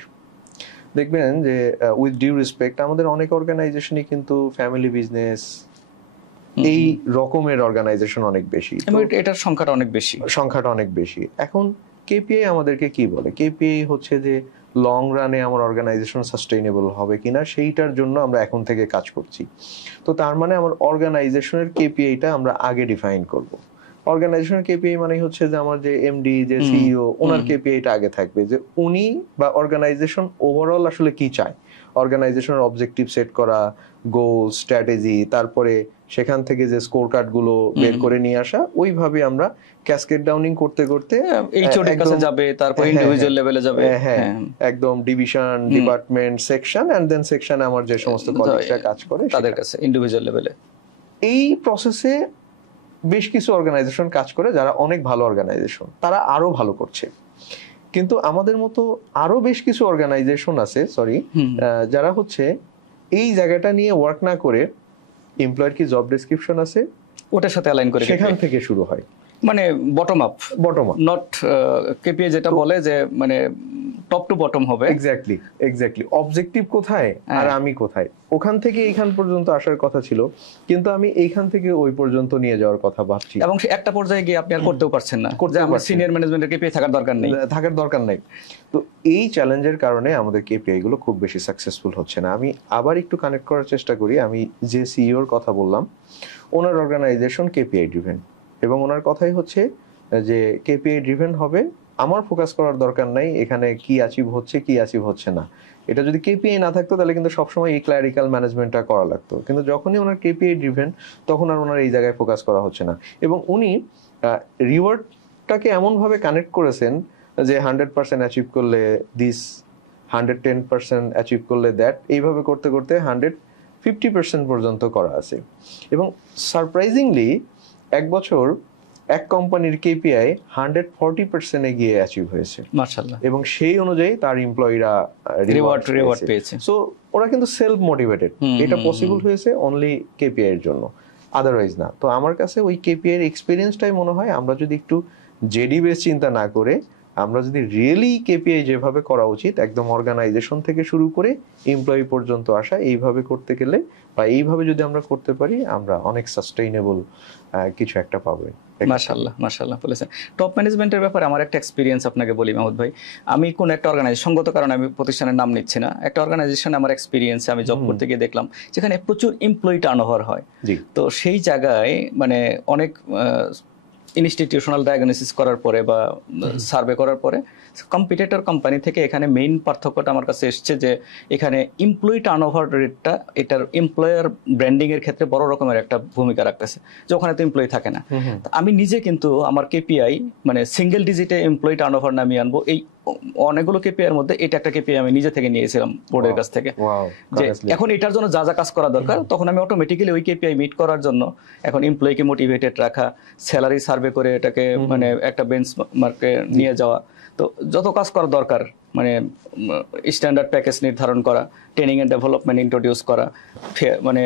দেখবেন যে উইথ ডিউ রেসপেক্ট আমাদের অনেক অর্গানাইজেশনই কিন্তু ফ্যামিলি বিজনেস এই রকমের অর্গানাইজেশন অনেক বেশি, এটার সংখ্যাটা অনেক বেশি। এখন কেপিআই আমাদেরকে কি বলে? কেপিআই হচ্ছে যে লং রানে আমার অর্গানাইজেশন সাস্টেইনেবল হবে কিনা সেইটার জন্য আমরা এখন থেকে কাজ করছি। তো তার মানে আমার অর্গানাইজেশনের কেপিআইটা আমরা আগে ডিফাইন করব। অর্গানাইজেশনের কেপিআই মানে হচ্ছে যে আমার যে এমডি, যে সিইও, ওনার কেপিআইটা আগে থাকবে, যে উনি বা অর্গানাইজেশন ওভারঅল আসলে কি চায়। অর্গানাইজেশনের অবজেক্টিভ সেট করা, গোল, স্ট্র্যাটেজি, তারপরে সেখান থেকে যে স্কোর কার্ডগুলো বের করে নিয়ে আসা, ওইভাবে আমরা ক্যাসকেড ডাউনিং করতে করতে এইচওডি কাছে যাবে, তারপর ইন্ডিভিজুয়াল লেভেলে যাবে, একদম division, department, section, and then সেকশনে আমার যে সমস্ত কলিগরা কাজ করে তাদের কাছে ইন্ডিভিজুয়াল লেভেলে। এই প্রসেসে বেশ কিছু অর্গানাইজেশন কাজ করে যারা অনেক ভালো অর্গানাইজেশন, তারা আরো ভালো করছে। কিন্তু আমাদের মতো আরো বেশ কিছু অর্গানাইজেশন আছে যারা হচ্ছে এই জায়গাটা নিয়ে ওয়ার্ক না করে এমপ্লয়ের কি জব ডেসক্রিপশন আছে ওটার সাথে অ্যালাইন করে সেখান থেকে শুরু হয়, মানে বটম আপ নট কেপিআই যেটা বলে যে মানে টপ টু বটম হবে। এক্স্যাক্টলি অবজেক্টিভ কোথায় আর আমি কোথায়, ওখান থেকে এইখান পর্যন্ত আসার কথা ছিল, কিন্তু আমি এইখান থেকে ওই পর্যন্ত নিয়ে যাওয়ার কথা ভাবছি, এবং একটা পর্যায়ে গিয়ে আপনি আর করতেও পারছেন না, আমার সিনিয়র ম্যানেজমেন্টের কেপিআই থাকার দরকার নেই। তো এই চ্যালেঞ্জের কারণে আমাদের কেপিআই গুলো খুব বেশি সাকসেসফুল হচ্ছে না। আমি আবার একটু কানেক্ট করার চেষ্টা করি। আমি যে সিইওর কথা বললাম, ওনার অর্গানাইজেশন কেপিআই ড্রিভেন, এবং ওনার কথাই হচ্ছে যে কেপিআই ড্রিভেন হবে, আমার ফোকাস করার দরকার নাই এখানে কি অ্যাচিভ হচ্ছে কি অ্যাচিভ হচ্ছে না। এটা যদি কেপিআই না থাকতো তাহলে কিন্তু সবসময় এই ক্লারিক্যাল ম্যানেজমেন্টটা করা লাগতো, কিন্তু যখনই ওনার কেপিআই ড্রিভেন তখন আর ওনার এই জায়গায় ফোকাস করা হচ্ছে না। এবং উনি রিওয়ার্ডটাকে এমনভাবে কানেক্ট করেছেন যে 100% অ্যাচিভ করলে দিস, 110% অ্যাচিভ করলে দ্যাট, এইভাবে করতে করতে 150% পর্যন্ত করা আছে। এবং সারপ্রাইজিংলি এক বছর এক কোম্পানির কেপিআই 140% গিয়ে অ্যাচিভ হয়েছে, মাশাআল্লাহ, এবং সেই অনুযায়ী তার এমপ্লয়িরা রিওয়ার্ড পেয়েছে। সো ওরা কিন্তু সেলফ মোটিভেটেড, এটা পসিবল হয়েছে অনলি কেপিআই এর জন্য, আদারওয়াইজ না। তো আমার কাছে ওই কেপিআই এর এক্সপেরিয়েন্সটাই মনে হয় আমরা যদি একটু জেডি বেস চিন্তা না করে আমরা যদি রিয়েলি কেপিআই যেভাবে করা উচিত, একদম অর্গানাইজেশন থেকে শুরু করে এমপ্লয়ি পর্যন্ত আসা, এইভাবে করতে গেলে বা এইভাবে যদি আমরা করতে পারি, আমরা অনেক সাস্টেইনেবল কিছু একটা পাবো। মাশাআল্লাহ বলেছেন। টপ ম্যানেজমেন্টের ব্যাপারে আমার একটা এক্সপিরিয়েন্স আপনাকে বলি মাহমুদ ভাই। আমি কোন একটা অর্গানাইজেশন, সঙ্গত কারণে আমি প্রতিষ্ঠানের নাম নিচ্ছি না, একটা অর্গানাইজেশনে আমার এক্সপিরিয়েন্সে আমি জব করতে গিয়ে দেখলাম যেখানে প্রচুর এমপ্লয়ি টার্নওভার হয়। তো সেই জায়গায় মানে অনেক ইনস্টিটিউশনাল ডায়াগনোসিস করার পরে বা সার্ভে করার পরে কম্পিটিটর কোম্পানি থেকে এখানে মেইন পার্থক্যটা আমার কাছে এসছে যে এখানে এমপ্লয়ি টার্নওভার রেটটা এটার এমপ্লয়ার ব্র্যান্ডিং এর ক্ষেত্রে বড় রকমের একটা ভূমিকা রাখতেছে, যে ওখানে তো এমপ্লয়ি থাকে না। আমি নিজে কিন্তু আমার কেপিআই মানে সিঙ্গেল ডিজিটে এমপ্লয়ি টার্নওভার নামিয়ে আনবো, এই অনেকগুলো কেপিআই এর মধ্যে এটা একটা কেপিআই আমি নিজে থেকে নিয়েছিলাম বোর্ডের কাছ থেকে, যে এখন এটার জন্য যা যা কাজ করা দরকার তখন আমি অটোমেটিক্যালি ওই কেপিআই মিট করার জন্য এখন এমপ্লয়িকে মোটিভেটেড রাখা, স্যালারি সার্ভে করে এটাকে মানে একটা বেঞ্চমার্কে নিয়ে যাওয়া, তো যত কাজ করা দরকার মানে স্ট্যান্ডার্ড প্যাকেজ নির্ধারণ করা, ট্রেনিং এন্ড ডেভেলপমেন্ট ইন্ট্রোডিউস করা, মানে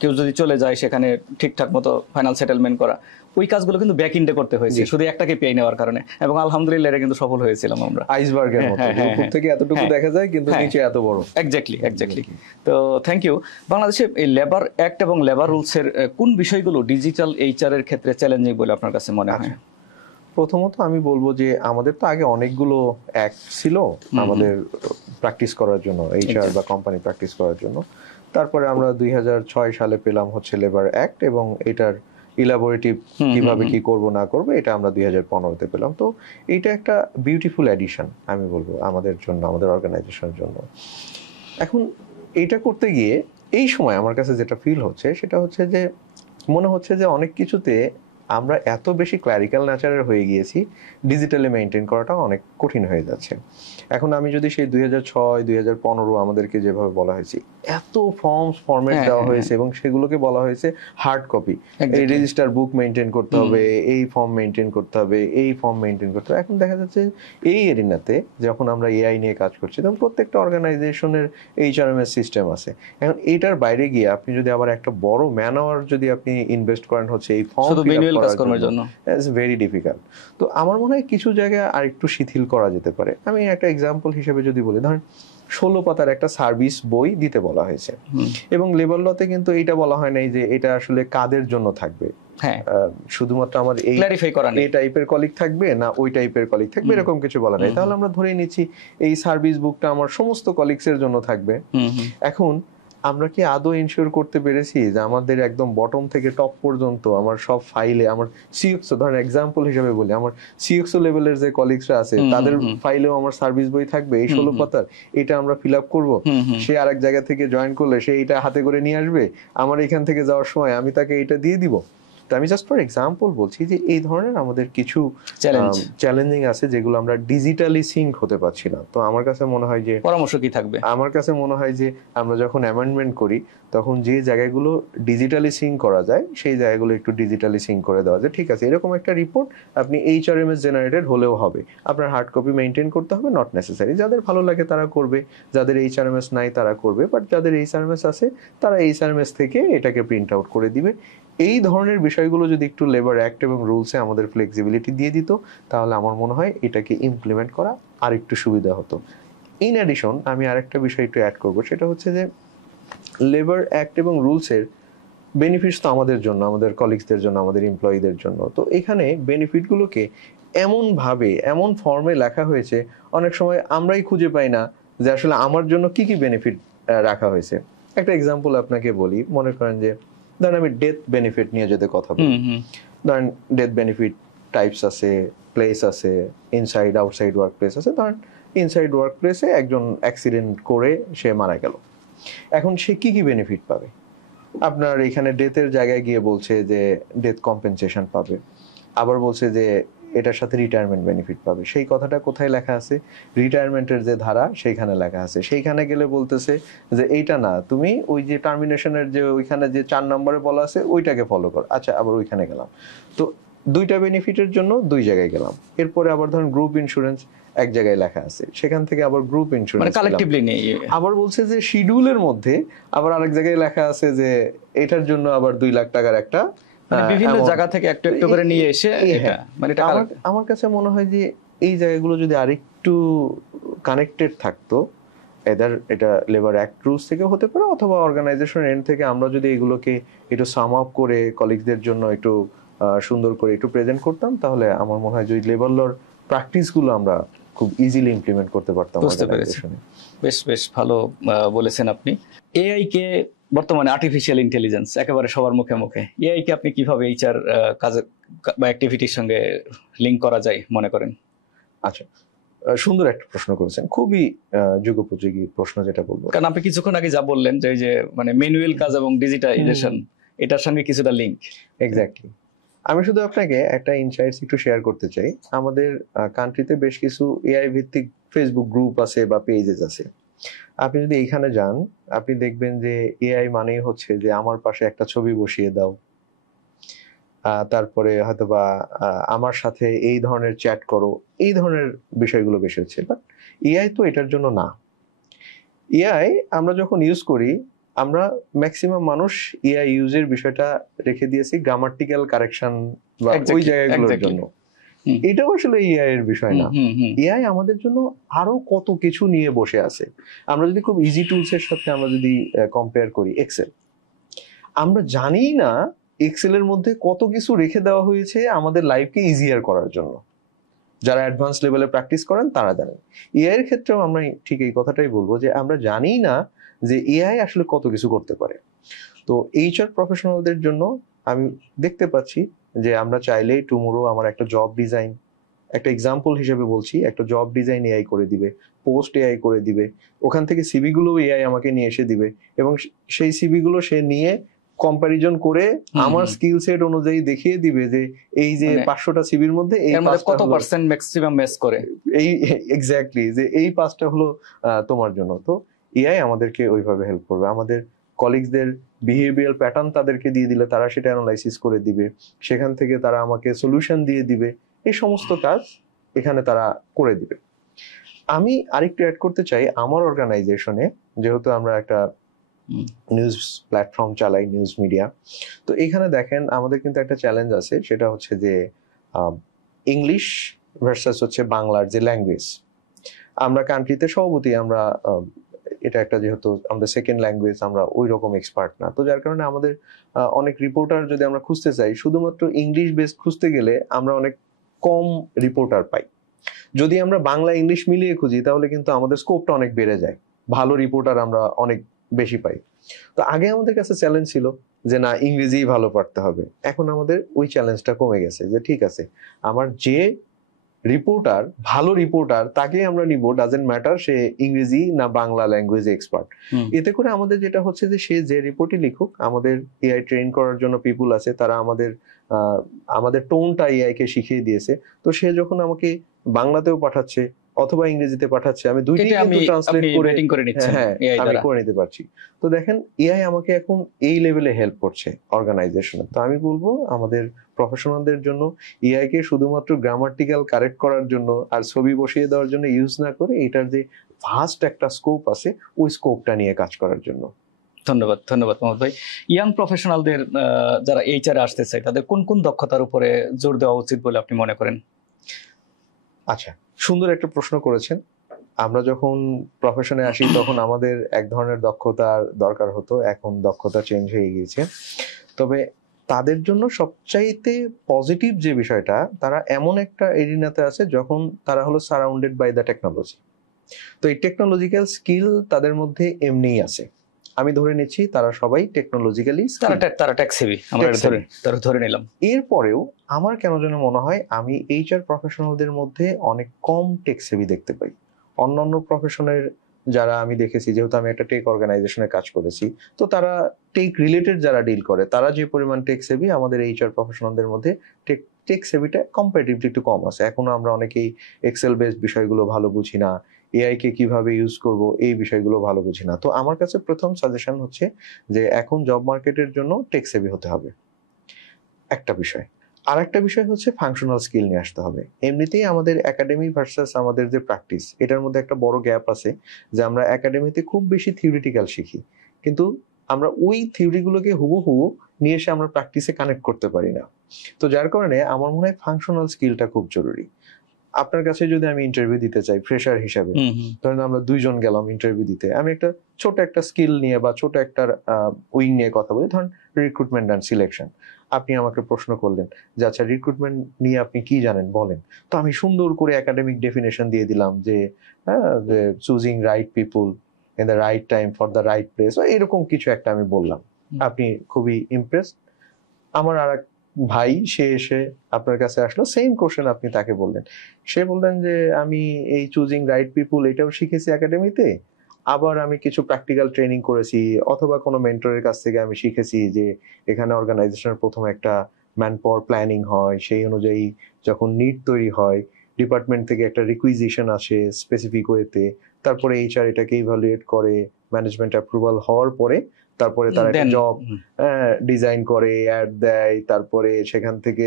কেউ যদি চলে যায় সেখানে ঠিকঠাক মতো ফাইনাল সেটেলমেন্ট করা, ওই কাজগুলো কিন্তু ব্যাক ইন্ডে করতে হয়েছে শুধু একটা কেপিআই নেওয়ার কারণে, এবং আলহামদুলিল্লাহ এটা কিন্তু সফল হয়েছিলাম আমরা। আইসবার্গের মতো উপর থেকে এতটুকু দেখা যায় কিন্তু নিচে এত বড়। এক্স্যাক্টলি। তো থ্যাংক ইউ। বাংলাদেশে এই লেবার অ্যাক্ট এবং লেবার রুলস এর কোন বিষয়গুলো ডিজিটাল এইচআর এর ক্ষেত্রে চ্যালেঞ্জিং বলে আপনার কাছে মনে হয়? প্রথমত আমি বলবো যে আমাদের তো আগে অনেকগুলো অ্যাক্ট ছিল আমাদের প্র্যাকটিস করার জন্য, এইচআর বা কোম্পানি প্র্যাকটিস করার জন্য। তারপরে আমরা 2006 সালে পেলাম হচ্ছে লেবার অ্যাক্ট, এবং এটার ইলাবোরেটিভ কিভাবে কি করব না করব এটা আমরা 2015-তে পেলাম। তো এইটা একটা বিউটিফুল এডিশন আমি বলবো আমাদের জন্য, আমাদের অর্গানাইজেশনের জন্য। এখন এইটা করতে গিয়ে এই সময় আমার কাছে যেটা ফিল হচ্ছে সেটা হচ্ছে যে মনে হচ্ছে যে অনেক কিছুতে আমরা এত বেশি ক্লারিক্যাল নেচারের হয়ে গিয়েছি, ডিজিটালি মেনটেন করাটা অনেক কঠিন হয়ে যাচ্ছে। এখন আমি যদি সেই 2006 2015 আমাদেরকে যেভাবে বলা হয়েছে, এত ফরম্যাট দেওয়া হয়েছে এবং সেগুলোকে বলা হয়েছে হার্ড কপি, এই রেজিস্টার বুক মেনটেন করতে হবে, এই ফর্ম মেনটেন করতে হবে, এই ফর্ম মেনটেন করতে হবে। এখন দেখা যাচ্ছে এই এরিনাতে যখন আমরা এআই নিয়ে কাজ করছি, তখন প্রত্যেকটা অর্গানাইজেশনের HRMS সিস্টেম আছে। এখন এইটার বাইরে গিয়ে আপনি যদি আবার একটা বড় ম্যান আওয়ার যদি আপনি ইনভেস্ট করেন হচ্ছে এই ফর্ম কাজকর্মের জন্য, ইটস ভেরি ডিফিকাল্ট। তো আমার মনে হয় কিছু জায়গায় আর একটু শিথিল করা যেতে পারে। আমি একটা এক্সাম্পল হিসেবে যদি বলি, ধরেন 16 পাতার একটা সার্ভিস বই দিতে বলা হয়েছে, এবং লেবার লতে কিন্তু এইটা বলা হয় নাই যে এটা আসলে কাদের জন্য থাকবে, শুধুমাত্র আমার এই টাইপের কলিগ থাকবে না ওই টাইপের কলিগ থাকবে, এরকম কিছু বলা নাই। তাহলে আমরা ধরে নিচ্ছি এই সার্ভিস বুকটা আমার সমস্ত কলিগস এর জন্য থাকবে। এখন আমরা কি আদৌ ইনশিওর করতে পেরেছি যে আমাদের একদম বটম থেকে টপ পর্যন্ত আমার সব ফাইলে, আমার সিএক্সও, ধরেন এক্সাম্পল হিসেবে বলি, আমার সিএক্সও লেভেলের যে কলিগসরা আছে তাদের ফাইলেও আমার সার্ভিস বই থাকবে এই 16 পাতার, এটা আমরা ফিল আপ করবো। সে আরেক জায়গা থেকে জয়েন করলে সে এটা হাতে করে নিয়ে আসবে, আমার এখান থেকে যাওয়ার সময় আমি তাকে এটা দিয়ে দিব। তো আমি জাস্ট ফর এক্সাম্পল বলছি যে এই ধরনের আমাদের কিছু চ্যালেঞ্জিং আছে যেগুলো আমরা ডিজিটালি সিঙ্ক হতে পারছি না। তো আমার কাছে মনে হয় যে পরামর্শ কি থাকবে, আমার কাছে মনে হয় যে আমরা যখন অ্যামেন্ডমেন্ট করি তখন যে জায়গাগুলো ডিজিটালি সিঙ্ক করা যায় সেই জায়গাগুলো একটু ডিজিটালি সিঙ্ক করে দেওয়া যায়। ঠিক আছে, এরকম একটা রিপোর্ট আপনি HRMS জেনারেটেড হলেও হবে, আপনার হার্ড কপি মেনটেন করতে হবে, নট নেসেসারি। যাদের ভালো লাগে তারা করবে, যাদের HRMS নাই তারা করবে, বাট যাদের HRMS আছে তারা HRMS থেকে এটাকে প্রিন্ট আউট করে দিবে। এই ধরনের বিষয়গুলো যদি একটু লেবার অ্যাক্ট এবং রুলসে আমাদের ফ্লেক্সিবিলিটি দিয়ে দিত, তাহলে আমার মনে হয় এটাকে ইমপ্লিমেন্ট করা আর একটু সুবিধা হতো। ইন অ্যাডিশন আমি আরেকটা বিষয় একটু অ্যাড করবো, সেটা হচ্ছে যে লেবার অ্যাক্ট এবং রুলসের বেনিফিটস তো আমাদের জন্য, আমাদের কলিগসদের জন্য, আমাদের এমপ্লয়ীদের জন্য। তো এখানে বেনিফিটগুলোকে এমনভাবে এমন ফর্মে লেখা হয়েছে, অনেক সময় আমরাই খুঁজে পাই না যে আসলে আমার জন্য কি কি বেনিফিট রাখা হয়েছে। একটা এক্সাম্পল আপনাকে বলি, মনে করেন যে ধরেন আমি ডেথ বেনিফিট নিয়ে যদি কথা বলি, ধরেন ডেথ বেনিফিট টাইপস আছে, প্লেস আছে, ইনসাইড আউটসাইড ওয়ার্ক প্লেস আছে। ধরেন ইনসাইড ওয়ার্ক প্লেসে একজন অ্যাক্সিডেন্ট করে সে মারা গেল, এখন সে কি কি বেনিফিট পাবে? আপনার এখানে ডেথের জায়গায় গিয়ে বলছে যে ডেথ কম্পেনসেশন পাবে, আবার বলছে যে এটার সাথে রিটায়ারমেন্ট বেনিফিট পাবে। সেই কথাটা কোথায় লেখা আছে? রিটায়ারমেন্টের যে ধারা সেইখানে লেখা আছে। সেইখানে গেলে বলতেছে যে এইটা না, তুমি ওই যে টার্মিনেশনের যে ওইখানে যে 4 নম্বরে বলা আছে ওইটাকে ফলো করো। আচ্ছা, আবার ওইখানে গেলাম, তো দুইটা বেনিফিটের জন্য দুই জায়গায় গেলাম। এরপরে আবার ধরুন গ্রুপ ইন্স্যুরেন্স এক জায়গায় লেখা আছে, সেখান থেকে আবার গ্রুপ ইন্স্যুরেন্স আবার বলছে যে শিডিউলের মধ্যে আবার আরেক জায়গায় লেখা আছে যে এটার জন্য আবার 2 লাখ টাকার একটা, বিভিন্ন জায়গা থেকে একটু একটু করে নিয়ে এসে এটা মানে আমার কাছে মনে হয় যে এই জায়গাগুলো যদি আরেকটু কানেক্টেড থাকতো, এটা লেবার অ্যাক্ট রুলস থেকে হতে পারে অথবা অর্গানাইজেশনের এন্ড থেকে আমরা যদি এগুলোকে একটু সাম আপ করে কলিগদের জন্য একটু সুন্দর করে একটু প্রেজেন্ট করতাম, তাহলে আমার মনে হয় যে লেবার লর প্র্যাকটিসগুলো আমরা খুব ইজিলি ইমপ্লিমেন্ট করতে পারতাম। বেশ বেশ ভালো বলেছেন আপনি। এআই কে বর্তমানে আর্টিফিশিয়াল ইন্টেলিজেন্স একেবারে সবার মুখে মুখে, এআই কে আপনি কিভাবে এইচআর কাজের বা অ্যাক্টিভিটির সঙ্গে লিংক করা যায় মনে করেন? আচ্ছা, সুন্দর একটা প্রশ্ন করেছেন, খুবই যুগোপযোগী প্রশ্ন যেটা বলবো। কারণ আপনি কিছুক্ষণ আগে যা বললেন যে মানে ম্যানুয়াল কাজ এবং ডিজিটালাইজেশন, এটার সঙ্গে কিছুটা লিংক। এক্স্যাক্টলি। আমি শুধু আপনাকে একটা ইনসাইটস একটু শেয়ার করতে চাই। আমাদের কান্ট্রিতে বেশ কিছু এআই ভিত্তিক ফেসবুক গ্রুপ আছে বা পেজেস আছে। আপনি যদি এইখানে যান, আপনি দেখবেন যে এআই মানেই হচ্ছে যে আমার পাশে একটা ছবি বসিয়ে দাও, তারপরে হয়তোবা আমার সাথে এই ধরনের চ্যাট করো, এই ধরনের বিষয়গুলো বেশি হচ্ছে। বাট এআই তো এটার জন্য না। এআই আমরা যখন ইউজ করি, আমরা ম্যাক্সিমাম মানুষ এআই ইউজের বিষয়টা রেখে দিয়েছি গ্রামাটিক্যাল কারেকশন বা ওই জায়গাগুলোর জন্য। এটাও আসলে এআই এর বিষয় না। এআই আমাদের জন্য আরো কত কিছু নিয়ে বসে আছে। আমরা যদি খুব ইজি টুলস এর সাথে আমরা যদি কম্পেয়ার করি, এক্সেল, আমরা জানি না এক্সেলের মধ্যে কত কিছু রেখে দেওয়া হয়েছে আমাদের লাইফকে ইজিয়ার করার জন্য। যারা অ্যাডভান্স লেভেলে প্র্যাকটিস করেন তারা জানেন। এআই এর ক্ষেত্রেও আমরা ঠিক এই কথাটাই বলবো যে আমরা জানি না যে এআই আসলে কত কিছু করতে পারে। তো এইচআর প্রফেশনালদের জন্য আমি দেখতে পাচ্ছি যে আমরা চাইলেই টুমোরো আমার একটা জব ডিজাইন, একটা এক্সাম্পল হিসেবে বলছি, একটা জব ডিজাইন এআই করে দিবে, পোস্ট এআই করে দিবে, ওখান থেকে সিভি গুলো এআই আমাকে নিয়ে এসে দিবে এবং সেই সিভি গুলো সে নিয়ে কম্পারিজন করে আমার হুম। স্কিল সেট অনুযায়ী দেখিয়ে দিবে যে এই যে মানে 500টা সিভির মধ্যে এই এর মধ্যে 5টা কত হলো পার্সেন্ট ম্যাক্সিমাম ম্যাচ করে। এই এক্স্যাক্টলি যে এই 5টা হলো তোমার জন্য। তো এআই আমাদেরকে ওইভাবে হেল্প করবে। আমাদের কলিগসদের বিহেভিয়ার প্যাটার্ন তাদেরকে দিয়ে দিলে তারা সেটা অ্যানালাইসিস করে দিবে, সেখান থেকে তারা আমাকে সলিউশন দিয়ে দিবে। এই সমস্ত কাজ এখানে তারা করে দিবে। আমি আরেকটু অ্যাড করতে চাই, আমার অর্গানাইজেশনে যেহেতু আমরা একটা নিউজ প্ল্যাটফর্ম চালাই, নিউজ মিডিয়া, তো এখানে দেখেন আমাদের কিন্তু একটা চ্যালেঞ্জ আছে, সেটা হচ্ছে যে ইংলিশ ভার্সাস হচ্ছে বাংলার যে ল্যাঙ্গুয়েজ। আমরা কান্ট্রিতে স্বভাবতই আমরা এটা একটা যেহেতু আমাদের সেকেন্ড ল্যাঙ্গুয়েজ, আমরা ওই রকম এক্সপার্ট না, তো যার কারণে আমাদের অনেক রিপোর্টার যদি আমরা খুঁজতে চাই শুধুমাত্র ইংলিশ বেস খুঁজতে গেলে আমরা অনেক কম রিপোর্টার পাই। যদি আমরা বাংলা ইংলিশ মিলিয়ে খুঁজি তাহলে কিন্তু আমাদের স্কোপটা অনেক বেড়ে যায়, ভালো রিপোর্টার আমরা অনেক বেশি পাই। তো আগে আমাদের কাছে চ্যালেঞ্জ ছিল যে না ইংরেজি ভালো পারতে হবে, এখন আমাদের ওই চ্যালেঞ্জটা কমে গেছে যে ঠিক আছে আমার যে রিপোর্টার ভালো রিপোর্টার তাকে আমরা নিব, ডাজেন্ট ম্যাটার সে ইংরেজি না বাংলা ল্যাঙ্গুয়েজে এক্সপার্ট। এতে করে আমাদের যেটা হচ্ছে যে সে যে রিপোর্টই লিখুক, আমাদের এআই ট্রেন করার জন্য পিপুল আছে, তারা আমাদের টোনটা এআই কে শিখিয়ে দিয়েছে। তো সে যখন আমাকে বাংলাতেও পাঠাচ্ছে অথবা ইংরেজিতে পাঠাচ্ছে, আমি দুইটাই কিন্তু ট্রান্সলেট করে হ্যাঁ আমি করে নিতে পারছি। তো দেখেন এআই আমাকে এখন এই লেভেলে হেল্প করছে অর্গানাইজেশনে। তো আমি বলবো আমাদের প্রফেশনালদের জন্য এআই কে শুধুমাত্র গ্রামাটিক্যাল কারেক্ট করার জন্য আর ছবি বসিয়ে দেওয়ার জন্য ইউজ না করে এটার যে ভাস্ট একটা স্কোপ আছে ওই স্কোপটা নিয়ে কাজ করার জন্য। ধন্যবাদ মোহাম্মদ ভাই। ইয়াং প্রফেশনালদের যারা এইচআর আসতে চায় তাদের কোন কোন দক্ষতার উপরে জোর দেওয়া উচিত বলে আপনি মনে করেন? আচ্ছা, সুন্দর একটা প্রশ্ন করেছেন। আমরা যখন প্রফেশনে আসি তখন আমাদের এক ধরনের দক্ষতার দরকার হতো, এখন দক্ষতা চেঞ্জ হয়ে গিয়েছে। তবে তাদের জন্য সবচাইতে পজিটিভ যে বিষয়টা, তারা এমন একটা এরিনাতে আছে যখন তারা হলো সারাউন্ডেড বাই দ্য টেকনোলজি। তো এই টেকনোলজিক্যাল স্কিল তাদের মধ্যে এমনিই আছে। আমি ধরে নিচ্ছি তারা সবাই টেকনোলজিক্যালি তারা টেক সেভি, আমরা ধরে নিলাম। এরপরেও আমার কেন যেন মনে হয় আমি এইচআর প্রফেশনালদের মধ্যে অনেক কম টেক সেভি দেখতে পাই। অন্যান্য প্রফেশনের যারা আমি দেখেছি, যেহেতু আমি একটা টেক অর্গানাইজেশনে কাজ করেছি, তো তারা টেক রিলেটেড যারা ডিল করে তারা যে পরিমাণ টেক সেভি, আমাদের এইচআর প্রফেশনালদের মধ্যে টেক সেভিটা কম্পারেটিভলি একটু কম আছে। এখনো আমরা অনেকেই এক্সেল বেসড বিষয়গুলো ভালো বুঝি না, এআই কে কিভাবে ইউজ করব এই বিষয়গুলো ভালো বুঝি না। তো আমার কাছে প্রথম সাজেশন হচ্ছে যে এখন জব মার্কেটের জন্য টেক সেভি হতে হবে, একটা বিষয়। আর একটা বিষয় হচ্ছে ফাংশনাল স্কিল নিয়ে আসতে হবে। এমনিতেই আমাদের একাডেমি ভার্সাস আমাদের যে প্র্যাকটিস, এটার মধ্যে একটা বড় গ্যাপ আছে যে আমরা একাডেমিতে খুব বেশি থিওরিটিক্যাল শিখি, কিন্তু আমরা ওই থিওরিগুলোকে হুবহু নিয়ে এসে আমরা প্র্যাকটিসে কানেক্ট করতে পারি না। তো যার কারণে আমার মনে হয় ফাংশনাল স্কিলটা খুব জরুরি। আপনার কাছে যদি আমি ইন্টারভিউ দিতে চাই ফ্রেশার হিসাবে, ধরেন আমরা দুইজন গেলাম ইন্টারভিউ দিতে, আমি একটা ছোট একটা স্কিল নিয়ে বা ছোট একটা উইং নিয়ে কথা বলি, ধরেন রিক্রুটমেন্ট অ্যান্ড সিলেকশন। আপনি আমাকে প্রশ্ন করলেন যে আচ্ছা রিক্রুটমেন্ট নিয়ে আপনি কি জানেন বলেন, তো আমি সুন্দর করে একাডেমিক ডেফিনেশন দিয়ে দিলাম যে choosing right people in the right time for the right place, এরকম কিছু একটা আমি বললাম। আপনি খুবই ইমপ্রেসড। আমার আর ভাই সে এসে আপনার কাছে আসলো, সেম কোশ্চেন আপনি তাকে বললেন, সে বললেন যে আমি এই চুজিং রাইট পিপুল এটাও শিখেছি একাডেমিতে, আবার আমি কিছু প্র্যাকটিক্যাল ট্রেনিং করেছি অথবা কোনো মেন্টরের কাছ থেকে আমি শিখেছি যে এখানে অর্গানাইজেশনের প্রথম একটা ম্যান পাওয়ার প্ল্যানিং হয়, সেই অনুযায়ী যখন নিড তৈরি হয় ডিপার্টমেন্ট থেকে একটা রিকুইজিশন আসে স্পেসিফিক ওয়েতে, তারপরে এইচআর এটাকে ইভালুয়েট করে, ম্যানেজমেন্ট অ্যাপ্রুভাল হওয়ার পরে তারপরে তারা একটা জব ডিজাইন করে, অ্যাড দেয়, তারপরে সেখান থেকে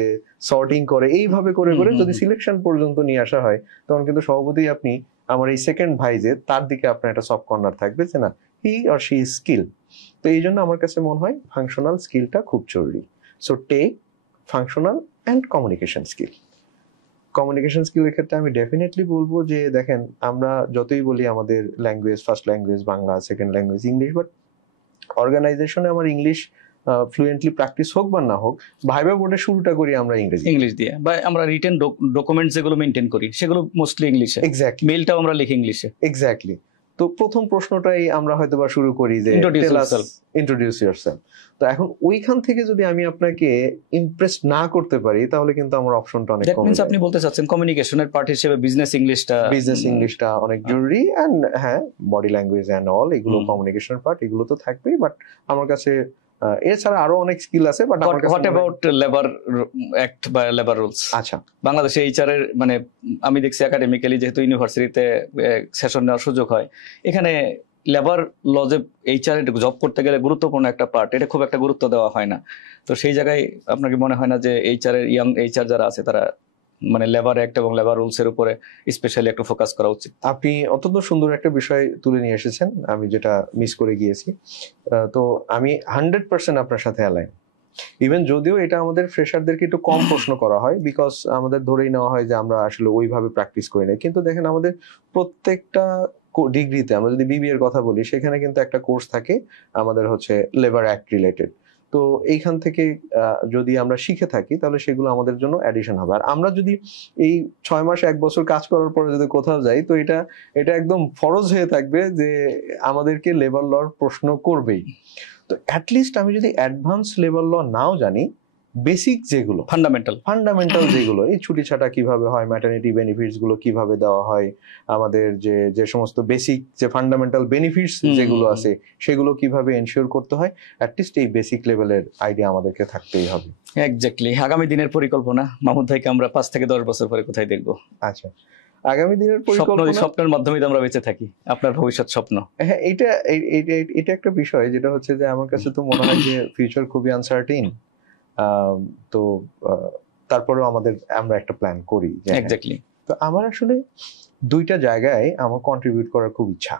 সর্টিং করে, এইভাবে করে করে যদি সিলেকশন পর্যন্ত নিয়ে আসা হয় তখন কিন্তু স্বভাবতই আপনি আমার এই সেকেন্ড ভাই যে তার দিকে আপনার একটা সফট কর্নার থাকবে যে না he or she is skill. তো এই জন্য আমার কাছে মনে হয় ফাংশনাল স্কিলটা খুব জরুরি। So tech, functional and communication skill. Communication স্কিলের ক্ষেত্রে আমি ডেফিনেটলি বলবো যে দেখেন আমরা যতই বলি আমাদের language first language Bangla, second language English, but অর্গানাইজেশনে আমার ইংলিশ ফ্লুয়েন্টলি প্র্যাকটিস হোক বা না হোক, ভাইবা বোর্ডে শুরুটা করি আমরা ইংলিশ দিয়ে, বা আমরা রিটেন ডকুমেন্টস যেগুলো মেইনটেইন করি সেগুলো মোস্টলি ইংলিশে, এক্স্যাক্টলি মেইলটাও আমরা লিখি ইংলিশে, এক্স্যাক্টলি। তো প্রথম প্রশ্নটাই আমরা হয়তো বা শুরু করি যে ইন্ট্রোডিউস ইয়োরসেলফ। তো এখন ওইখান থেকে যদি আমি আপনাকে ইমপ্রেস না করতে পারি তাহলে কিন্তু আমার অপশনটা অনেক কমে যায়। আপনি বলতে চাচ্ছেন কমিউনিকেশনের পার্ট হিসেবে বিজনেস ইংলিশটা অনেক জরুরি, এন্ড হ্যাঁ বডি ল্যাঙ্গুয়েজ এন্ড অল এগুলো কমিউনিকেশনের পার্ট, এগুলো তো থাকবেই। বাট আমার কাছে এছাড়া আরো অনেক স্কিল আছে, বাট আমার কাছে হোয়াট অ্যাবাউট লেবার অ্যাক্ট বা লেবার রুলস? আচ্ছা, বাংলাদেশে এইচআর এর মানে আমি দেখছি একাডেমিক্যালি যেহেতু ইউনিভার্সিটিতে সেশন নেওয়ার সুযোগ হয়, এখানে লেবার লজে এইচআর এর জব করতে গেলে গুরুত্বপূর্ণ একটা পার্ট, এটা খুব একটা গুরুত্ব দেওয়া হয় না। তো সেই জায়গায় আপনাকে মনে হয় না যে এইচআর এর ইয়াং এইচআর যারা আছে তারা মানে লেবার অ্যাক্ট এবং লেবার রুলস এর উপরে স্পেশালি একটু ফোকাস করা উচিত? আপনি অত্যন্ত সুন্দর একটা বিষয় তুলে নিয়ে এসেছেন, আমি যেটা মিস করে গিয়েছি। তো আমি 100% আপনার সাথে অ্যালাইন। ইভেন যদিও এটা আমাদের ফ্রেশারদেরকে একটু কম প্রশ্ন করা হয়, বিকজ আমাদের ধরেই নেওয়া হয় যে আমরা আসলে ওইভাবে প্র্যাকটিস করি না। কিন্তু দেখেন আমাদের প্রত্যেকটা ডিগ্রিতে, আমরা যদি বিবিএ এর কথা বলি, সেখানে কিন্তু একটা কোর্স থাকে আমাদের হচ্ছে লেবার অ্যাক্ট রিলেটেড। তো এইখান থেকে যদি আমরা শিখে থাকি তাহলে সেগুলো আমাদের জন্য অ্যাডিশন হবে। আর আমরা যদি এই 6 মাস 1 বছর কাজ করার পরে যদি কোথাও যাই, তো এটা একদম ফরজ হয়ে থাকবে যে আমাদেরকে লেবার লর প্রশ্ন করবেই। তো অ্যাটলিস্ট আমি যদি অ্যাডভান্স লেবার ল নাও জানি, বেসিক যেগুলো ফান্ডামেন্টাল যেগুলো, এই ছুটি ছাটা কিভাবে হয়, ম্যাটারনিটি বেনিফিটস গুলো কিভাবে দেওয়া হয়, আমাদের যে সমস্ত বেসিক যে ফান্ডামেন্টাল বেনিফিটস যেগুলো আছে সেগুলো কিভাবে এনশিওর করতে হয়, অ্যাটলিস্ট এই বেসিক লেভেলের আইডিয়া আমাদেরকে থাকতেই হবে। এক্স্যাক্টলি। আগামী দিনের পরিকল্পনা মাহমুদ ভাইকে আমরা 5 থেকে 10 বছর পরে কোথায় দেখবো? আচ্ছা, আগামী দিনের পরিকল্পনা, স্বপ্নের মাধ্যমে আমরা বেঁচে থাকি, আপনার ভবিষ্যৎ স্বপ্ন। হ্যাঁ, এটা একটা বিষয় যেটা হচ্ছে যে আমার কাছে তো মনে হয় যে ফিউচার খুবই আনসার্টিন। তো তারপরেও আমরা একটা প্ল্যান করি। এক্স্যাক্টলি। তো আমার আসলে 2টা জায়গায় আমার কন্ট্রিবিউট করার খুব ইচ্ছা,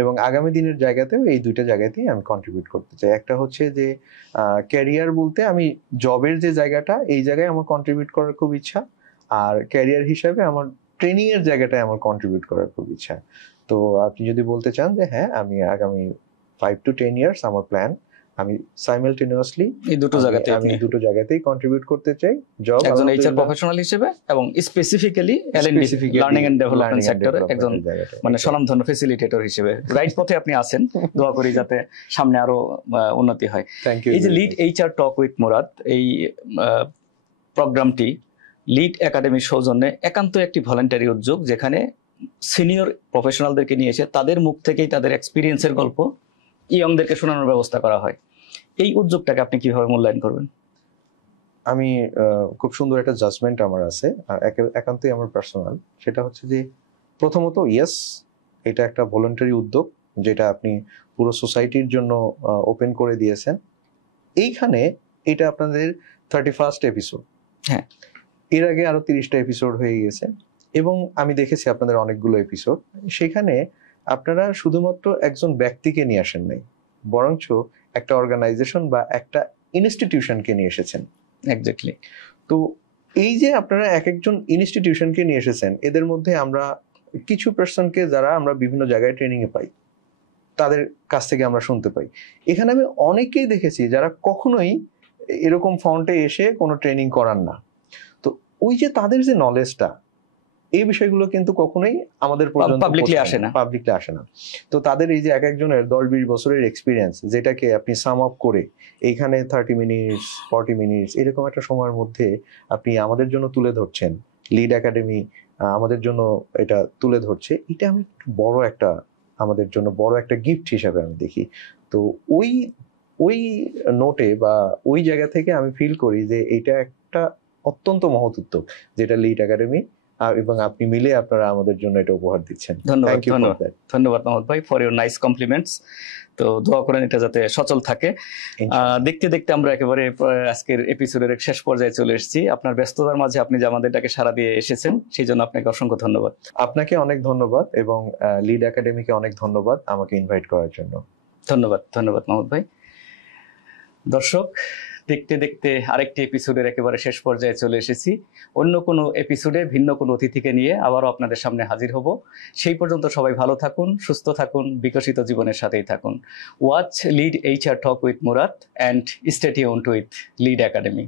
এবং আগামী দিনের জায়গাতেও এই 2টা জায়গাতেই আমি কন্ট্রিবিউট করতে চাই। একটা হচ্ছে যে ক্যারিয়ার বলতে আমি জবের যে জায়গাটা, এই জায়গায় আমার কন্ট্রিবিউট করার খুব ইচ্ছা, আর ক্যারিয়ার হিসাবে আমার ট্রেনিং এর জায়গাটায় আমার কন্ট্রিবিউট করার খুব ইচ্ছা। তো আপনি যদি বলতে চান যে হ্যাঁ, আমি আগামী 5 to 10 ইয়ার্স আমার প্ল্যান, আমি সাইমালটেনিয়াসলি এই দুটো জায়গাতেই কন্ট্রিবিউট করতে চাই, জব একজন এইচআর প্রফেশনাল হিসেবে এবং স্পেসিফিক্যালি এলএনডি লার্নিং এন্ড ডেভেলপমেন্ট সেক্টরে একজন মানে স্বনামধন্য ফ্যাসিলিটেটর হিসেবে রাইট পথে আপনি আছেন। দোয়া করি যাতে সামনে আরো উন্নতি হয়। এই যে lead HR talk with Murad, এই প্রোগ্রামটি লিড একাডেমির সৌজন্যে একান্ত একটি ভলান্টারি উদ্যোগ, যেখানে সিনিয়র প্রফেশনালদেরকে নিয়ে এসে তাদের মুখ থেকেই তাদের এক্সপিরিয়েন্সের গল্প ইয়ংদেরকে শোনানোর ব্যবস্থা করা হয়। এই উদ্যোগটাকে আপনি কিভাবে মূল্যায়ন করবেন? আমি খুব সুন্দর একটা জাজমেন্ট আমার আছে, আর একান্তই আমার পার্সোনাল। সেটা হচ্ছে যে প্রথমত ইয়েস, এটা একটা ভলান্টারি উদ্যোগ যেটা আপনি পুরো সোসাইটির জন্য ওপেন করে দিয়েছেন। এইখানে এটা আপনাদের 31st এপিসোড। হ্যাঁ, এর আগে আরো 30টা এপিসোড হয়ে গেছে, এবং আমি দেখেছি আপনাদের অনেকগুলো এপিসোড। সেখানে আপনারা শুধুমাত্র একজন ব্যক্তিকে নিয়ে আসেন নাই, বরঞ্চ একটা অর্গানাইজেশন বা একটা ইনস্টিটিউশনকে নিয়ে এসেছেন। এক্স্যাক্টলি। তো এই যে আপনারা এক একজন ইনস্টিটিউশনকে নিয়ে এসেছেন, এদের মধ্যে আমরা কিছু পার্সনকে যারা আমরা বিভিন্ন জায়গায় ট্রেনিং এ পাই, তাদের কাছ থেকে আমরা শুনতে পাই। এখানে আমি অনেকেই দেখেছি যারা কখনোই এরকম ফ্রন্টে এসে কোনো ট্রেনিং করান না। তো ওই যে তাদের যে নলেজটা, এই বিষয়গুলো কিন্তু কখনোই আমাদের পর্যন্ত পাবলিকলি আসে না। তো তাদের এই যে এক একজনের 10-20 বছরের এক্সপিরিয়েন্স, যেটাকে আপনি সাম আপ করে এইখানে 30 মিনিটস 40 মিনিটস এরকম একটা সময়ের মধ্যে আপনি আমাদের জন্য তুলে ধরছেন, লিড একাডেমি আমাদের জন্য এটা তুলে ধরছে, এটা আমি আমাদের জন্য বড় একটা গিফট হিসাবে আমি দেখি। তো ওই নোটে বা ওই জায়গা থেকে আমি ফিল করি যে এটা একটা অত্যন্ত মহৎ উদ্যোগ যেটা লিড একাডেমি এবং আপনি মিলে আপনারা আমাদের জন্য এটা উপহার দিচ্ছেন। ধন্যবাদ মাহমুদ ভাই ফর ইউর নাইস কমপ্লিমেন্টস। তো দোয়া করেন এটা যাতে সচল থাকে। দেখতে দেখতে আমরা একেবারে আজকের এপিসোডের শেষ পর্যায়ে চলে এসেছি। আপনার ব্যস্ততার মাঝে আপনি যে আমাদের ডাকে সাড়া দিয়ে এসেছেন, সেই জন্য আপনাকে অসংখ্য ধন্যবাদ। আপনাকে অনেক ধন্যবাদ, এবং লিড একাডেমিকে অনেক ধন্যবাদ আমাকে ইনভাইট করার জন্য। ধন্যবাদ মাহমুদ ভাই। দর্শক, দেখতে দেখতে আরেকটি এপিসোডের একেবারে শেষ পর্যায়ে চলে এসেছি। অন্য কোনো এপিসোডে ভিন্ন কোনো অতিথিকে নিয়ে আবারও আপনাদের সামনে হাজির হব। সেই পর্যন্ত সবাই ভালো থাকুন, সুস্থ থাকুন, বিকশিত জীবনের সাথেই থাকুন। Watch lead HR talk with Murad and stay tuned with lead academy.